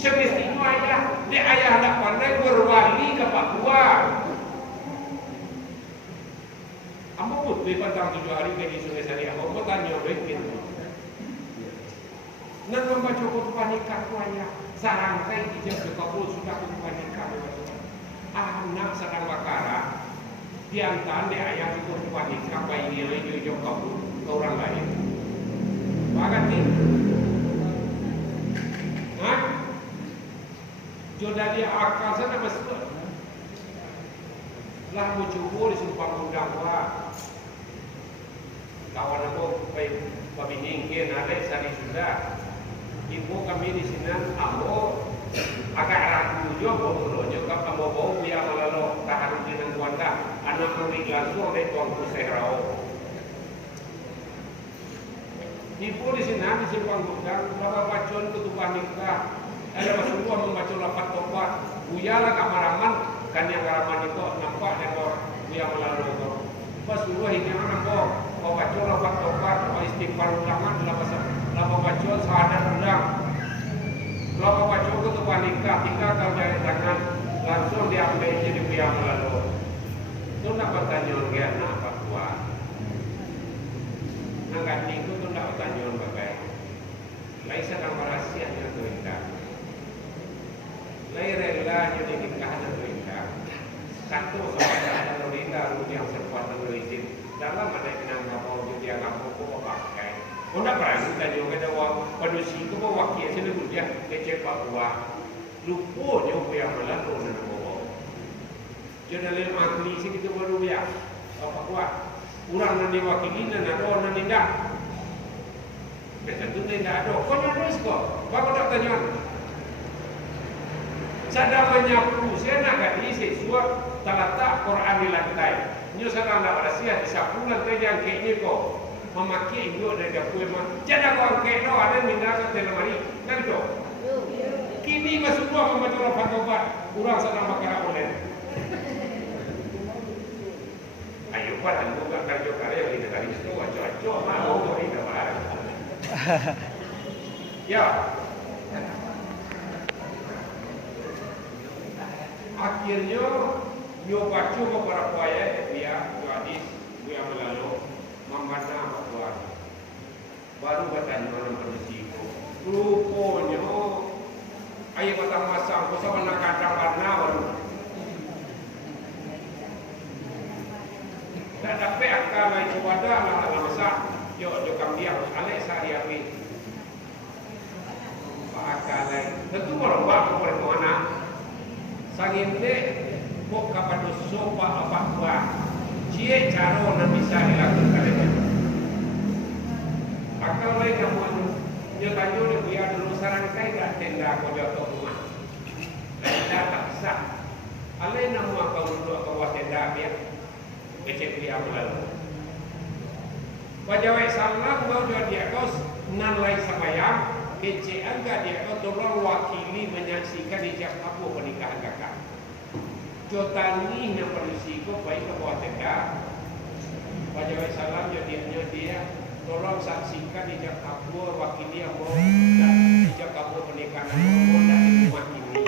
Semestinya ayah, dia ayah nak pandai berwali ke Papua. Kamu putih pada 7 hari ke Sungai Sari. Aku mau tanya begitu. Nak membaca khutbah nikah ayah. Sarangkai ijab kabul sudah khutbah nikah. Anak sedang bakara. Di antara ayah itu panikah bayi nilai jujur kabur ke orang lain. Bagat ni, jodoh dia akal sana besar. lah mucubu disumpah undang wa kawan aku pabingingin ada sari sudah ibu kami di sini ambo agak ragu juga bodohnya kalau mau bau biar malah tahan di nangguanda anak murid langsung dari tuanku sehrau ibu di sini di simpang gudang berapa bacaan ketubah nikah ada semua membaca lapat tobat buyalah kamaraman kan yang karaman itu nampak dekor buya melalui itu pas dulu hingga nampak mau baca lapat tobat mau istighfar ulangan lama baca sahadat ulang lama baca ketubah nikah tinggal kau jari tangan langsung diambil jadi buya melalui itu nak bertanya dia nak apa kuat nak ganti itu nak bertanya bagai lain sedang merahsianya tu indah lain rela jadi nikah dan nikah satu soal Rinda yang sempat menulisin dalam ada yang mau dia ngaku kok pakai. Ona berani dan juga ada penusi itu bawa kia sini dia kecil Papua. Lupa nyoba yang melalu dan bawa. Jadi dalam ahli sini itu baru dia Papua. Orang nanti wakili dan ada orang tidak. Betul tidak ada. Kau nyuruh kok. Bapak tak tanya. Sada menyapu, saya nak gadi sesuatu terletak Quran di lantai. Nyo sada nak berasiah disapu lantai yang kayaknya kok memakai induk dan gapu emang. Jadi kau angkat no ada minda ke telemari, kan tu? Kini masuk semua membaca lapan tobat, kurang sada makan oleh. Ayo pada juga kerja karya yang kita kali itu acok-acok mau tu ini dah. Ya. Akhirnya yo baca beberapa ayat dia hadis yang melalui memandang bahwa baru bertanya orang berisiko rupanya ayat batang masang bersama nak kadang warna baru tak dapat akal lagi kepada ala masa yo kami dia alai sehari hari akal lagi tentu orang buat kepada mana sangin de kok kapan sopa apa buah cie caro na bisa dilakukan itu akal lain kamu nyotanyo de buya dulu sarang kai gak tenda ko jatuh rumah tenda tak sah alai namu akal dulu akal tenda biar becek dia melalui wajawai salam mau dia kau nan lai samayang kece angga dia kau tolong wakili menyaksikan ijab kabul pernikahan kakak. Jotani yang berisiko baik ke bawah tenda. Wajah salam dia tolong saksikan ijab kabul wakili yang mau dan ijab kabul pernikahan mau dan di rumah ini.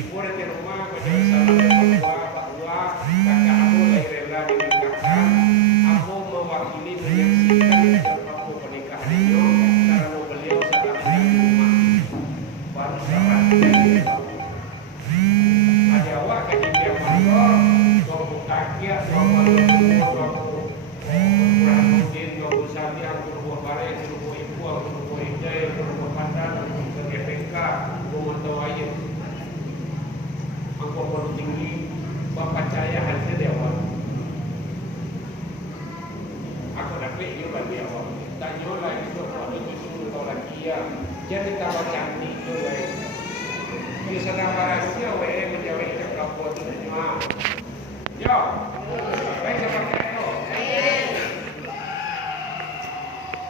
Ibu di rumah wajah salam bahwa kakak aku lahir rela dinikahkan. Aku mewakili menyaksikan ijab kabul pernikahan itu. Ada awak kaki dia mandor, kau takia, kau mandor, kau ramudin, kau saliang, kau buah barang, kau buah ibu, kau buah ide, kau buah pandan, kau GPK, kau mantau ayat. Aku perlu tinggi, bapak percaya hasil dia awak. Aku dapat dia bagi awak. Tak nyolah itu kalau itu suruh kau lagi ya. Jadi tahu cantik tu baik. Dia sedang rahasia wae menjawab itu kapot tu semua. Yo. Baik seperti itu.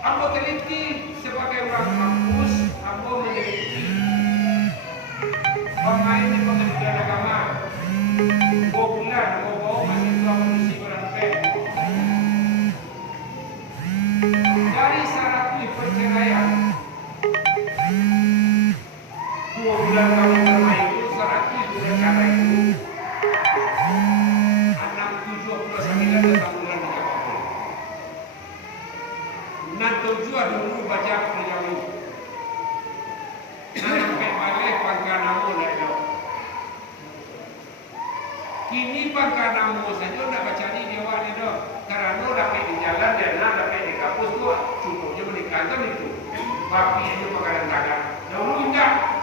Aku teliti sebagai orang kampus, aku meneliti pemain di Kementerian Agama. Bulan mau mahasiswa manusia berantai. Dari syarat perceraian 2 bulan kami bermain itu 100 sudah cara itu 6, 7, 9 dan bulan 30 nan 7 dulu baca perjalanan sampai balik pangkanamu lagi kini pangkanamu saja nak baca ni dia awak ni dah karena dapat di jalan dan dapat di kampus tu cukupnya menikah itu tapi itu pakaran tangan dahulu enggak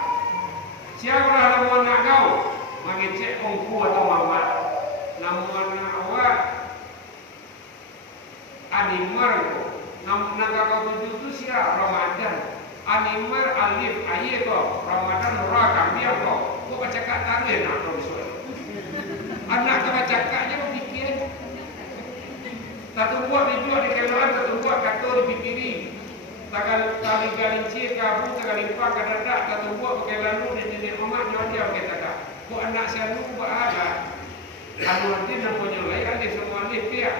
siapa dah nama anak kau mengecek ongku atau mama animar ko. Nakakatuju itu siya Ramadan. Animar alif aye ko. Ramadan ra kambia ko. Ko baca kat tangan nak ko soal. Anak ka baca katnya berpikir. Satu buat dijual di keluar, satu buat kato dipikiri. Tagal kali galinci kabu, tagal limpa kadadak, satu buat pakai lalu dan nenek omak nyodia pakai tadak. Ko anak saya lupa ada. Anu nanti namanya lagi ada semua alif dia.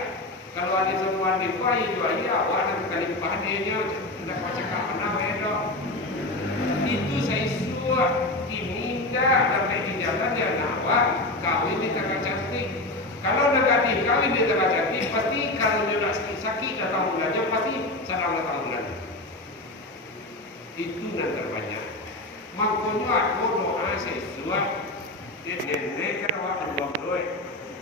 Kalau ada semua alif itu aja awak nak kali pahannya hendak baca kat mana bedo. Itu saya suruh diminta sampai di jalan dia nawak kawin di tengah cantik. Kalau negatif kawin di tengah cantik pasti kalau dia nak sakit datang bulannya pasti sedang datang bulan. Itu yang terbanyak. Makanya aku doa sesuai. Dia nenek kan awak kedua beloy.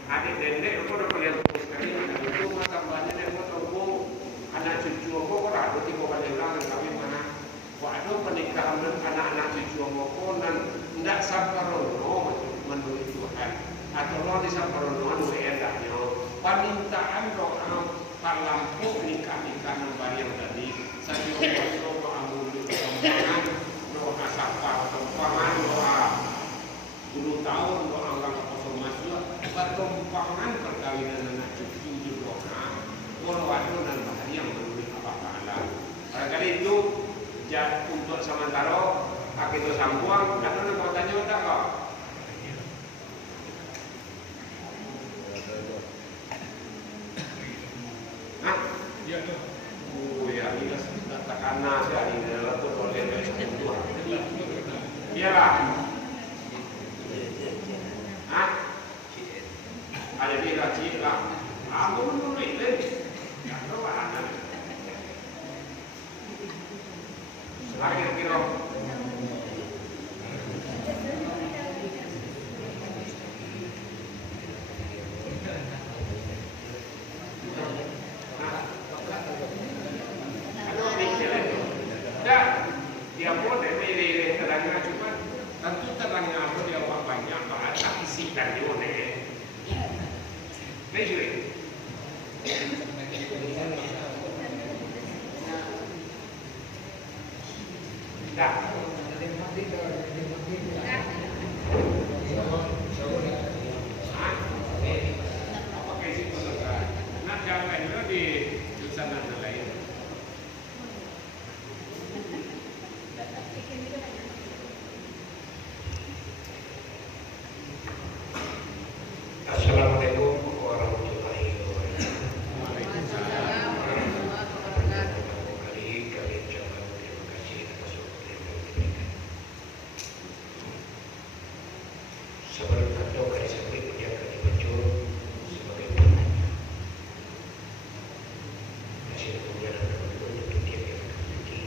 Adik nenek aku dah pelihat sekali. Anak cucu mah tambahnya dia mau tahu. Anak cucu aku kau ada tiga kali orang kawin mana. Waduh pernikahan anak-anak cucu aku dan tidak sabarono menurut Tuhan. Atau lo disabarono menurut endahnya. Permintaan doa palampu nikah-nikah nampak yang tadi. Saya doa amul kembangan, doa sapa kembangan, doa 10 tahun doa angkat kosong masuk. Pertumpangan perkawinan anak cucu juga. Kalau ada dan bahari yang menurut Allah Taala. Barangkali itu untuk sementara kita sambung. Dan ada mau tanya tak kau? Hah? Ya. Oh ya, ini katakanlah dari dalam tu boleh bersetuju. Iyalah. Hah? Ada di racik lah. Aku menurut itu. Ya, tahu ada. Selain kira. Dia boleh milih terangnya cuma tentu terangnya apa dia orang banyak bahasa isi dan dia boleh. Betul. Dah. Oke sih kalau nak jangan dulu di jurusan lain. Assalamualaikum warahmatullahi wabarakatuh. Kalian jangan terima kasih atas waktu yang diberikan. Sebelum kata kali sampai punya kali baca sebagai penanya. Masih punya anak untuk dia yang lagi.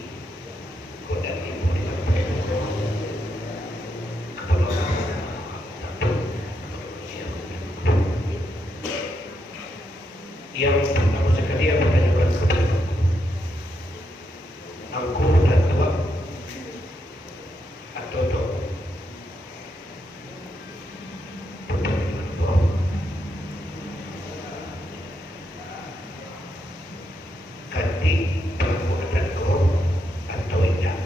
Kota ini yang pertama sekali yang mengajukan kepada aku dan tua atau dok ganti aku dan dok atau tidak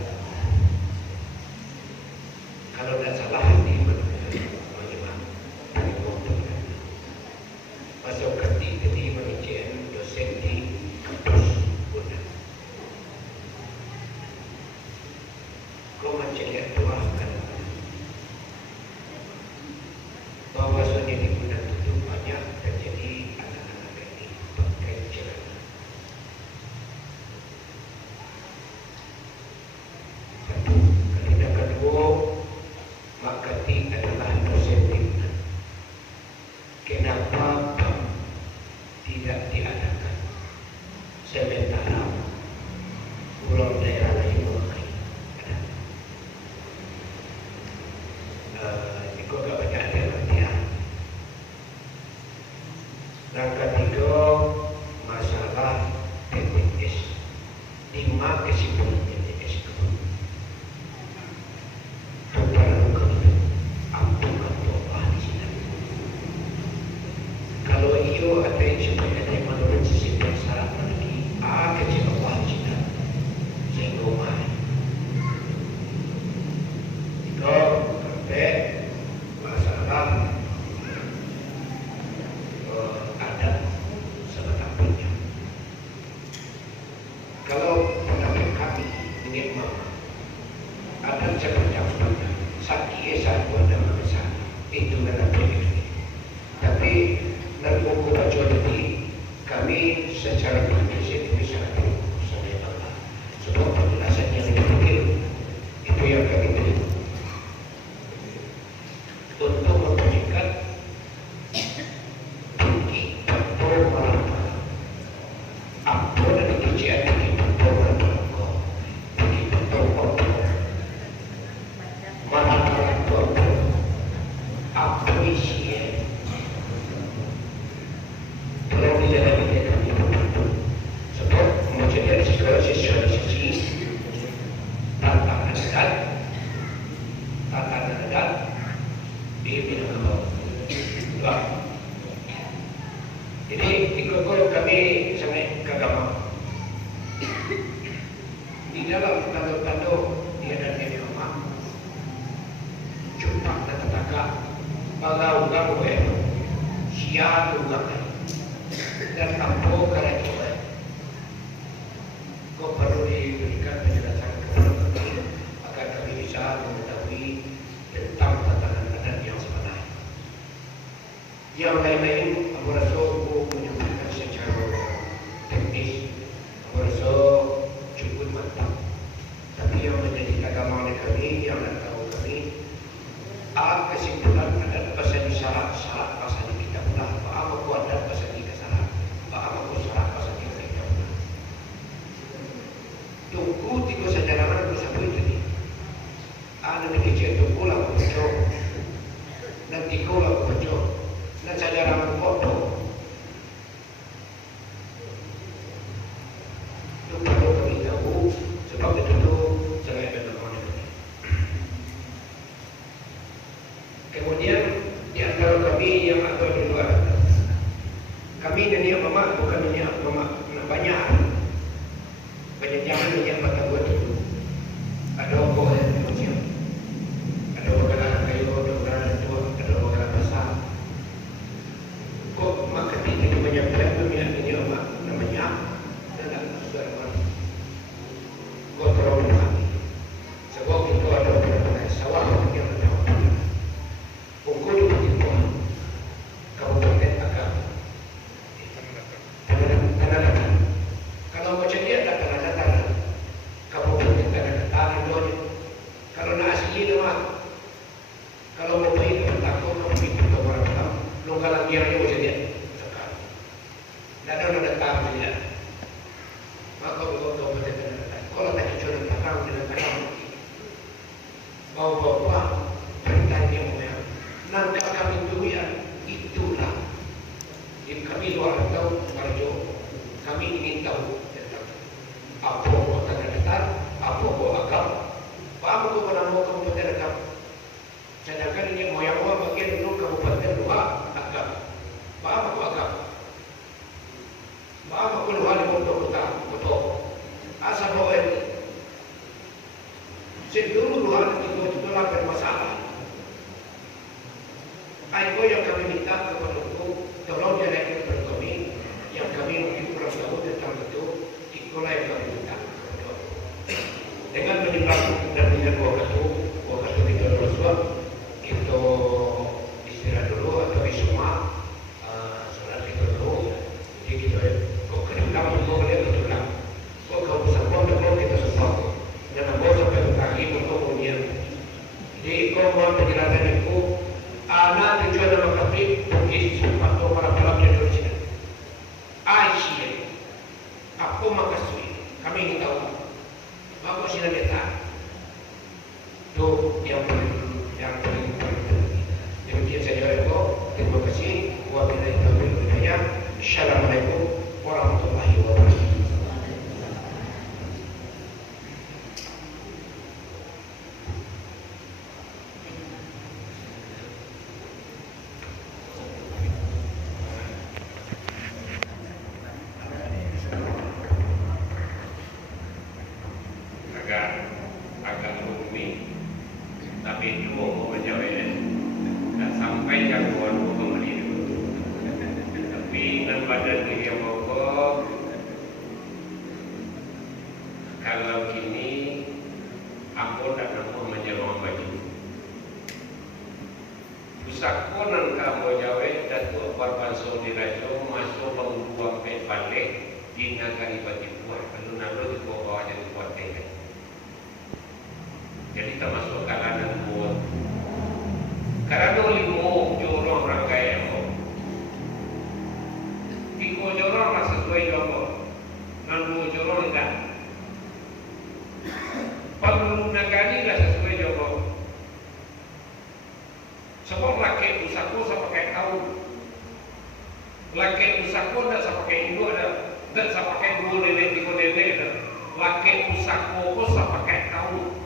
kalau tidak salah di mana masuk ganti jadi manajer dosen di kampus Unang. Kau mencari doa kan bahwa sudah di Unang itu banyak terjadi anak-anak ini pakai celana. Satu, kali kedua, Makati adalah dosen di Unang. Kenapa tidak diadakan sementara pulau daerah lain memakai itu agak banyak ada latihan. Yang ketiga masalah TTS 5 kesimpulan TTS itu perlukan ampunan doa di sini. Kalau iyo ada yang supaya ada yang menurut sisi besar lagi Di dalam tanda-tanda dia dan dia rumah jumpa dan tetangga balau gawe siap gawe dan tampo kerja gawe. Kau perlu diberikan penjelasan kepada kami agar kami bisa mengetahui tentang tatanan adat yang sebenarnya. Yang lain-lain, aku rasa aku menyebutkan secara teknis, aku rasa cukup mantap. Tapi yang menjadi agama kami, yang nak tahu kami, kesimpulan adat pasal di syarat pasal di kitab pula. Apa aku adat pasal di kesalahan? Apa aku syarat pasal di kitab pula? Tunggu tiga sejarah aku sebut tadi. Nanti kecil tunggu lah aku baca. Nanti kau lah aku baca. Dan sejarah aku foto. Itu perlu kami tahu. Sebab itu tu sangat benar-benar ini. Kemudian di antara kami yang ada di luar, kami ini mama bukan hanya mama banyak jangan banyak mata buat dulu. Ada apa yang macam? Ada bakalan kayu, ada bakalan tua, ada bakalan besar. Kok mak ketika banyak berat tu ini mak namanya dan suara. Kau terlalu kami. Sebab itu ada beberapa sawah yang ada. Pukul di Timur, Kabupaten Agam. Tanah datar. Kalau macam dia ada tanah datar, Kabupaten tanah datar itu. Kalau nak asli nama, kalau mau pergi ke Takut, mau pergi ke orang tahu. Longgalan dia macam dia. Tidak ada datar dia. Maka Kabupaten tanah datar. Kalau tak cuci dan takam dengan takam, bawa perintah dia mau nangkap kami dulu ya, itulah. Jadi kami luar tahu Marjo, kami ingin tahu tentang apa kota datar, apa agam, apa kau pernah mau kabupaten agam. Sedangkan ini moyang bagian dulu kabupaten luar agam, apa kau agam, apa kau luar di kota kota. Asal bawa ini, sebelum luar itu lah bermasalah. Ayo yang kami minta kepada itu, tolong jangan kepada kami, yang kami mungkin kurang tahu tentang itu, itulah yang kami minta. Dengan menyembah dan menyembah waktu itu Rasul, itu istirahat dulu atau isma, sholat itu dulu. Jadi kita kau kedulang, kau boleh kedulang, kau bersambung dan kita sembah. Jangan bawa sampai pagi untuk kemudian. Jadi kau mohon penjelasan itu. Anak tujuan dalam kafir bukis atau para pelapor di sini. Aisyah, aku makasih. Kami ingin tahu. Aku sila kita. Itu yang paling penting. Demikian saja itu. Terima kasih. Wabillahi taufiq wal hidayah. Assalamualaikum warahmatullahi wabarakatuh. agak rumit, tapi itu mau menjawab tak sampai jangkauan pembeli itu. Tapi dengan badan dia pokok, kalau kini aku tak mampu menjawab baju. Usahakan kamu jawab Datuk Korban Saudara masuk pembuang balik di negara Batipur. Kalau nak di bawah jadi buat teh. Jadi termasuk kalangan buat. Karena limo jorong rangkai mo. Tiga jorong lah sesuai jopo. Nandu jorong enggak. Perlu negari lah sesuai jopo. Sebab laki usahaku saya pakai tahun. Laki usahaku tak saya pakai ibu ada. Tak saya pakai dua nenek tiga nenek ada. Laki usahaku pun saya pakai tahun.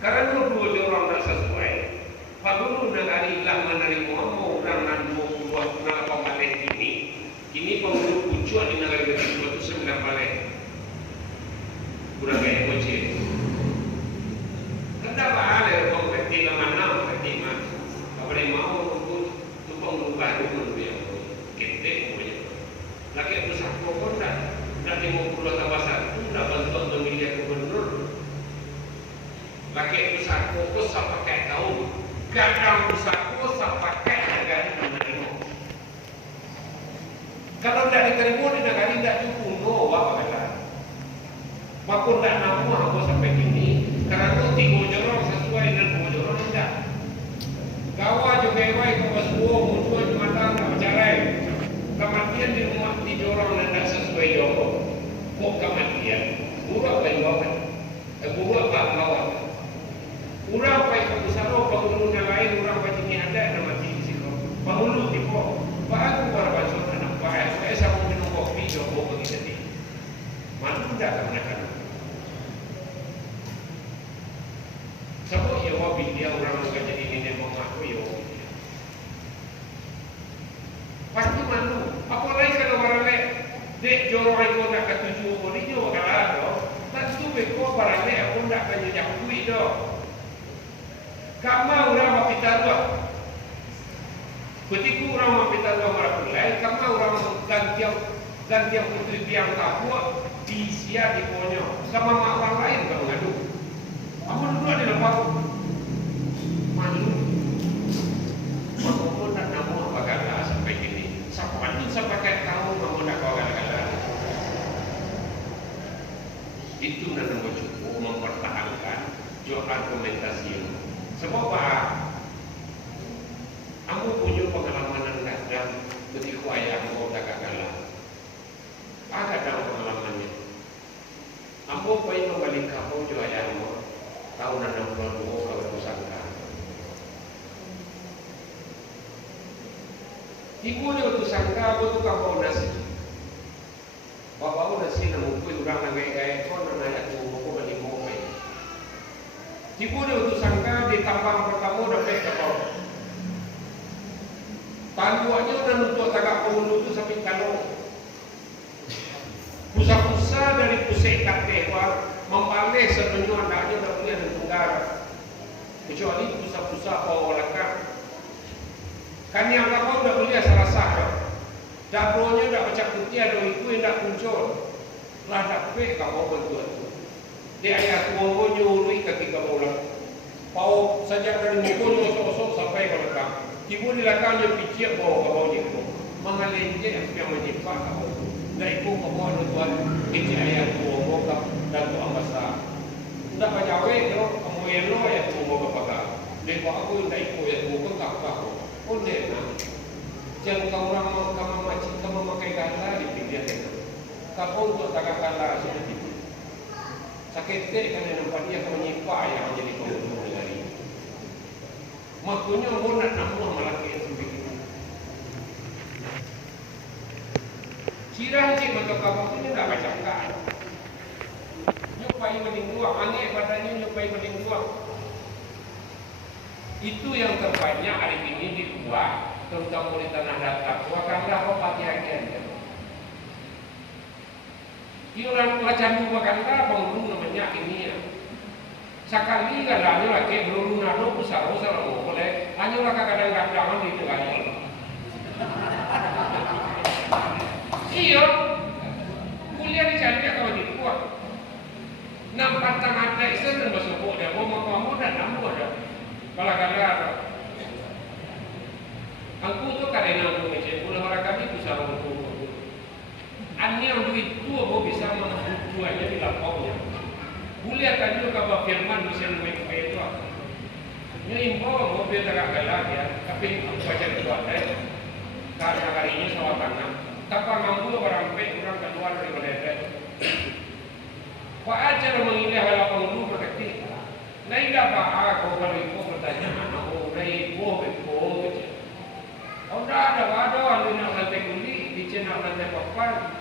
Karena dua orang tak sesuai. Padahal negara ilah menerima orang nandu buat nama pembalik ini pengurus kucuan di negara itu 9 balik. Kurang fokus sampai pakai tahu. Kadang usaha sampai pakai negara menerima. Kalau tidak diterima di negara tidak cukup, no, apa kata? Makun tidak nama aku sampai kini. Karena itu tiga jorong sesuai dengan tiga jorong tidak. Gawa juga iwai kau semua muncul di mata tak bercerai. Kematian di rumah di jorong dan tidak sesuai jorong. Kok kematian? Buruk apa yang bawa? Buruk apa yang bawa? Urang baik ke pusaro, penghulu yang lain, urang baik ini ada nama mati di situ. Penghulu tipu. Pak aku berbahasa anak baik. Saya sama minum kopi, jauh bagi sedih. Mana tidak kemenakan? Sebab ia wabi dia orang juga jadi ini mengaku ia wabi dia. Pasti malu. Apalagi kalau orang lain dek jorong itu nak ketujuh orang ini orang lain. Tak tu beko barang lain aku nak kena kuih dah. Kamu orang mapita dua. Ketika orang mapita dua marapulai, kamu orang gantiang putri biang takut di sia di ponyo. Sama mak orang lain kamu ngadu. Kamu dulu ada lembaga malu. Kamu nak nama apa kata sampai kini? Sampai itu sampai kayak tahu kamu nak kau kata. Itu nak cukup mempertahankan jo argumentasi. Sebab apa? Aku punya pengalaman yang kadang ketika ayah aku tak kalah. Ada dalam pengalamannya. Aku pergi membalik kamu jo ayah aku tahun 62 kalau tu sangka. Ibu dia tu sangka aku tu kamu nasi. Bapak nasi nak mukul orang nak gaya kau nak ayat tu mukul balik mukul. Ibu dia tu sangka di tambang pertama dapat kapal. Tanduannya dan untuk tagak penghulu tu sampai kalau pusat-pusat dari pusat kaktewa membalik sebenarnya anaknya dah boleh dan negara. Kecuali pusat-pusat pawalakan. Kan yang kapal dah boleh salah sah. Dapurnya dah macam putih ada itu yang dah muncul. Lah dapat kapal bentuk tu. Dia ayat tua nyurui kaki kapal. Pau saja dari mukul osok-osok sampai ke belakang. Ibu di belakangnya picik bawa kapal itu. Mengalinje yang menyipak kapal itu. Dan ibu kapal itu buat picik ayat tua bokap dan tua masa. Tidak banyak kalau kamu elo ayat tua bokap pakai. Dia buat aku tidak ikut ayat tua bokap aku. Oh dia nak. Jangan kamu orang kamu macam kamu pakai gala di pinggir itu. Kapal untuk tagak gala seperti itu. Sakit kan yang nampak dia akan menyipak yang menjadi penghulu dari. Makanya orang nak nama malaki yang seperti itu. Cirang cik betul kamu ini tak macam kan. Nyupai mending dua, angin badannya nyupai mending dua. Itu yang terbanyak hari ini dibuat, terutama di tanah datar. Wakanlah kau pati-hatian. Orang macam wakanlah penghulu namanya ini ya. Sekali kadang lagi belum nado besar-besar boleh. Hanya kadang-kadang di tengah. Iya, kuliah dicari kalau dibuat. Nampak tangan ada isen dan masuk dia. Mau dan namu ada. Kalau ada. Aku tu karena aku macam pula orang kami bisa mengukur. Ani yang duit tu aku bisa menjualnya di lapangnya. Kuliah tadi kalau firman bisa lebih baik itu. Ini impor mobil tak galak ya, tapi baca itu ada. Karena hari ini sawah tanah. Tanpa mampu orang baik orang keluar dari Malaysia. Pak ajar mengindah hal penghulu protektif. Naik dapat aku kalau ibu bertanya aku naik ibu betul. Kau dah ada lu nak lantai kuli, di cina lantai papan.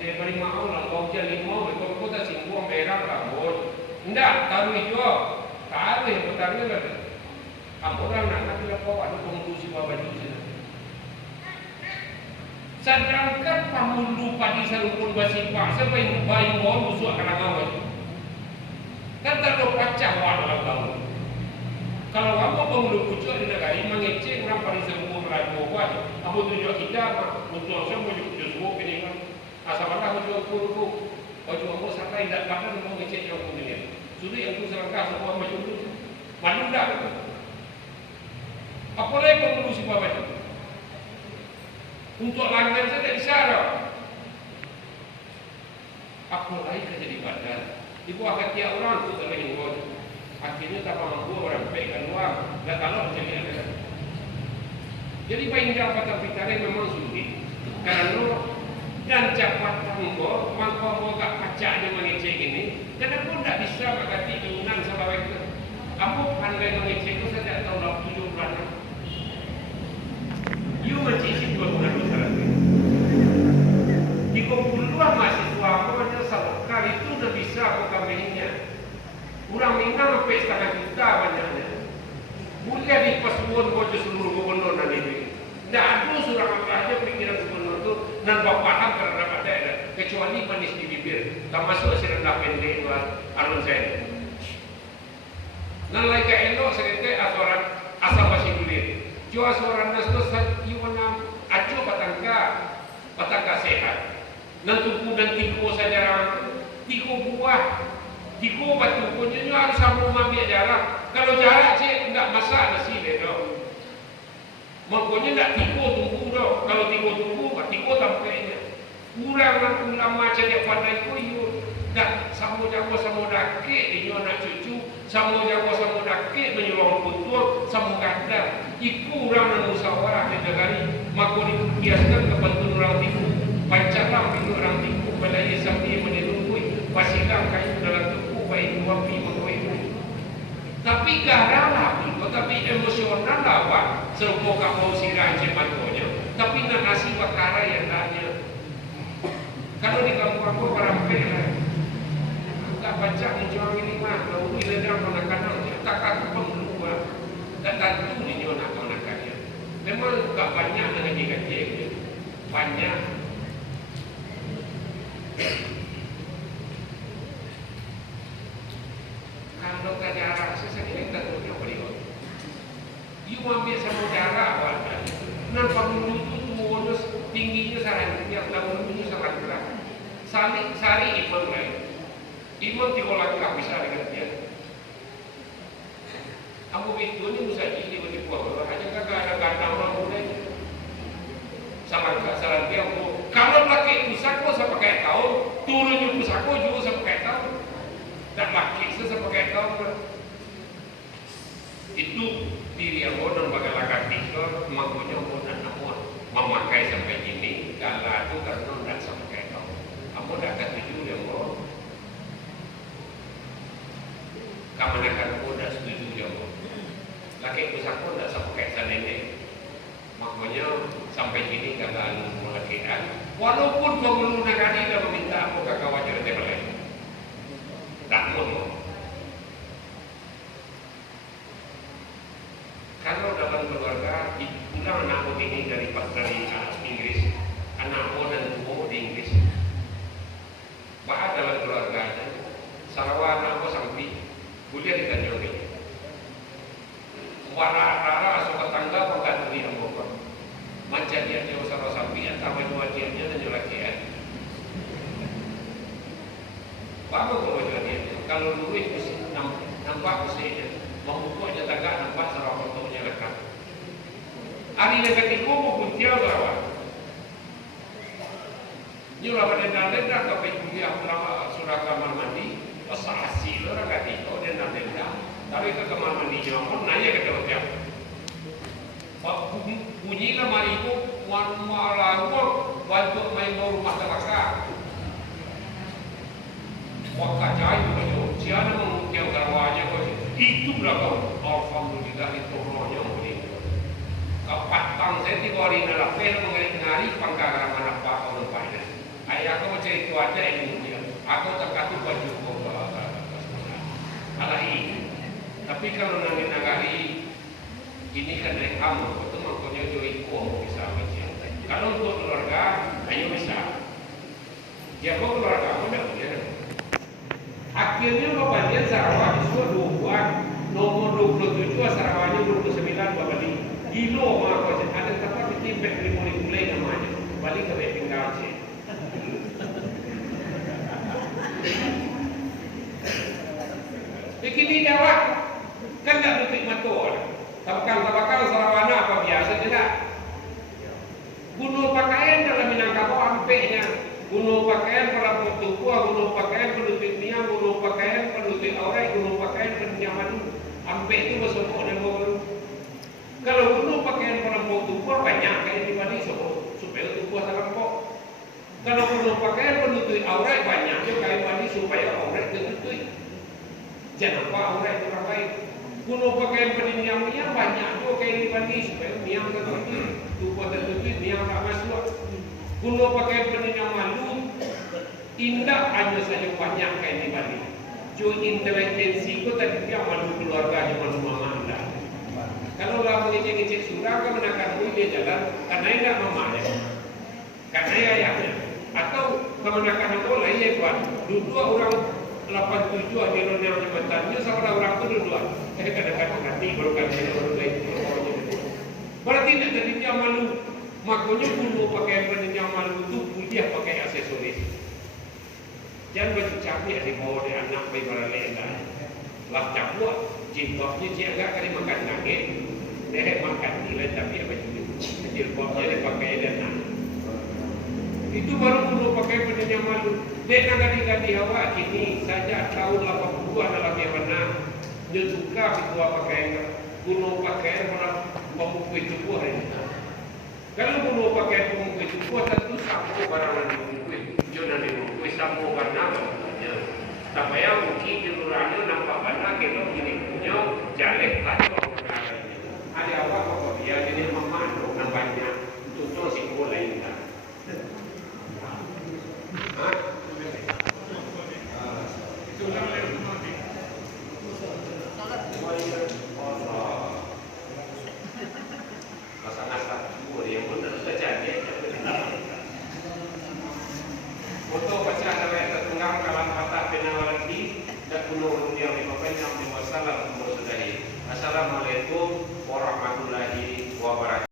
Dia beri mahu lah kau jadi mau betul kau tak singgung merah kabut. Ndak taruh hijau, taruh yang bertaruh lagi. Ampuran nak tidak kau ada penghulu si bawah di sini. Sedangkan penghulu padi serupun basipah sebaik bayi mau musuh akan ngawal. Kan tak ada pecah walau kamu. Kalau kamu penghulu pucuk di negara ini mengecek orang padi serupun merayu buat. Kamu tunjuk kita untuk semua pucuk semua ini kan. Asal mana pucuk puluh. Kalau kamu sampai tidak bahkan mau ngecek yang punya. Sudah yang tu selangkah semua macam tu. Malu tak? Apa lagi pengurusi bawah itu? Untuk langgan saya tak bisa dah. Apa lagi kerja di badan? Ibu akan tiap orang tu tak boleh ngod. Akhirnya tak mampu orang pegang uang. Dan kalau macam ni ada. Jadi bayi dapatan pitare memang sulit. Kerana dan cepat mangko gak pacaknya mengecek ini. Kenapa tak bisa berkati bangunan selawat itu? Aku pandai mengecek itu sejak tahun 70 bulan. You mencicip 2 bulan besar. Di kumpulan mahasiswa aku macam sekali itu dah bisa aku kambingnya. Orang Minang sampai setengah juta banyaknya. Boleh dipasuan bojo seluruh gubernur dan ini. Tidak ada seorang raja pikiran gubernur itu dan paham terhadap daerah kecuali manis di bibir. Tak masuk si rendah pendek luar alun saya. Nan lagi ke elok seketik asal masih dulit. Jua seorang nas tu iwana acu patangka sehat. Nan tubuh dan tiku saja orang tiku buah, tiku batu punya harus sambung ambil jarak. Kalau jarak cik tidak masak nasi dah. Makanya tidak tiku tunggu dah. Kalau tiku tunggu, tiku tampaknya. Kurang ulama cakap pandai koyo. Dan sama jago sama dakik dia anak cucu, sama jago sama dakik menyuruh putus, sama ganda. Iku orang dan musyawarah di negara. Maka dikiaskan kepada orang tiku. Pancaram itu orang tiku balai sambil menelungui pasilang kayu dalam tubuh baik wapi mengkoi. Tapi garalah pun, tapi emosional lah Pak. Serupa kamu sirah cemantonya. Tapi nak nasi bakara yang tanya. Kalau di kampung-kampung parampai lah. Tak baca menjual ini mah. Lalu bila dia kanak-kanak tak kata pengeluar. Tak tentu dia nak kanak-kanaknya. Memang tak banyak dengan gaji-gaji. Banyak. Kalau tak jarak, saya kira tak tahu beliau. You ambil sama jarak awal. Nampak dulu itu bonus tingginya saran yang lalu itu sangat berat. Sari imam lain. Imam diolah tak bisa dengan dia. Aku itu ni musajid di bawah. Hanya kakak ada kata orang mulai. Sama saran dia aku. Kalau laki pusako saya pakai tahun, turunnya pusako juga saya pakai tahun. Dan laki saya pakai tahun. Itu diri yang bodoh bagai laki tiga, makanya bodoh namun memakai sampai ini. Kalau itu karena tidak saya pakai tahun. Aku tidak akan tuju yang bodoh. Kamu akan bodoh setuju yang bodoh. Laki pusako tidak saya pakai sana. Makanya sampai sini kalau melakukan, walaupun pengguna negara dah meminta apa kakak wajar dia boleh, tak mau. Kalau dalam keluarga, pulang anak ini dari Inggris, anak dan tua di Inggris. Bahkan dalam keluarganya, Sarawak anak sampai kuliah di Tanjung. Warna-warna asal tetangga bukan dunia bukan. Macam dia usah sampai atau wajibnya dan jelakian. Bagus wajibnya. Kalau dulu itu nampak usianya, membukanya tagak nampak sarang fotonya lekat. Hari negatif kubu kuntiau Sarawak. Jumlah pada denda sampai kuliah surah kamar mandi, pasal hasil orang kata itu denda. Tapi ke kamar mandi pun nanya ke dia. Bunyi lah mari itu malah bantu main rumah tangga. Waka jai tu, siapa mengukir garwanya kau itu berapa? Alhamdulillah itu rohnya boleh. Kapatang saya 3 hari dalam pel mengari pangkalan mana pak orang lain. Ayah aku macam itu aja ilmu dia. Aku terkatu baju kau alahi. Tapi kalau nanti nagari ini kan rekam, itu makanya jauh bisa macam. Kalau untuk keluarga, ayo bisa. Ya kau keluarga mudah punya. Akhirnya bapak Sarawak itu 2 nomor 27 Sarawaknya 29 Babali. Gilo mah ada tempat di timbek mulai namanya. Balik ke tinggal sih. Begini jawab. Kan tak nutup mata. Tabakang sarawana apa biasa tidak. Guna pakaian dalam Minangkabau ampeknya. Guna pakaian para petukua, guna pakaian penutup niang, guna pakaian penutup aurat, guna pakaian penutup madu. Ampek itu bersebut dan baru. Kalau guna pakaian para petukua banyak kayak di Bali supaya tukua terlampau. Kalau guna pakaian penutup aurat banyak juga kayak Bali supaya aurat tertutup. Jangan apa aurat orang lain. Guna pakaian penutup niang banyak juga kayak di Bali supaya niang tertutup. Tukua tertutup, niang tak masuk. Guna pakaian penutup malu indah hanya saja banyak kayak di Bali. Cuma intelijensi itu tadi dia malu keluarganya, malu mama anda. Kalau lah mengecek-ngecek surah, kan menakan dia jalan karena tidak mamanya, karena ayahnya. Atau kemenakan bola ia buat dua orang 87 di dunia jembatannya sama orang itu dua. Kadang-kadang nanti baru lain. Berarti tidak jadi dia malu. Makanya guna pakaian penutup malu itu kuliah pakai aksesoris. Jangan baju capek di bawah di anak bayi baralenda. Lap capua, jilbabnya dia agak kali makan nugget, dia makan nilai tapi apa juga. Jilbabnya dia pakai dan anak. Itu baru guna pakai penutup malu. Dia nak ganti hawa kini saja tahun 80 adalah bagaimana dia suka itu pakaian guna pakaian orang pemukul itu buah ini. Kalau guna pakaian pemukul itu buah tentu sampo barang pemukul. Jangan dibungkus sampo warna baunya. Supaya mungkin jururanya nampak warna kita begini punya jalek kacau orang. Ada apa dia jadi memandang nampaknya contoh si bola ini. Untuk baca ayat tertunggang kalam patah penawaran di dan kuno yang 5 yang di wasallam sudah. Assalamualaikum.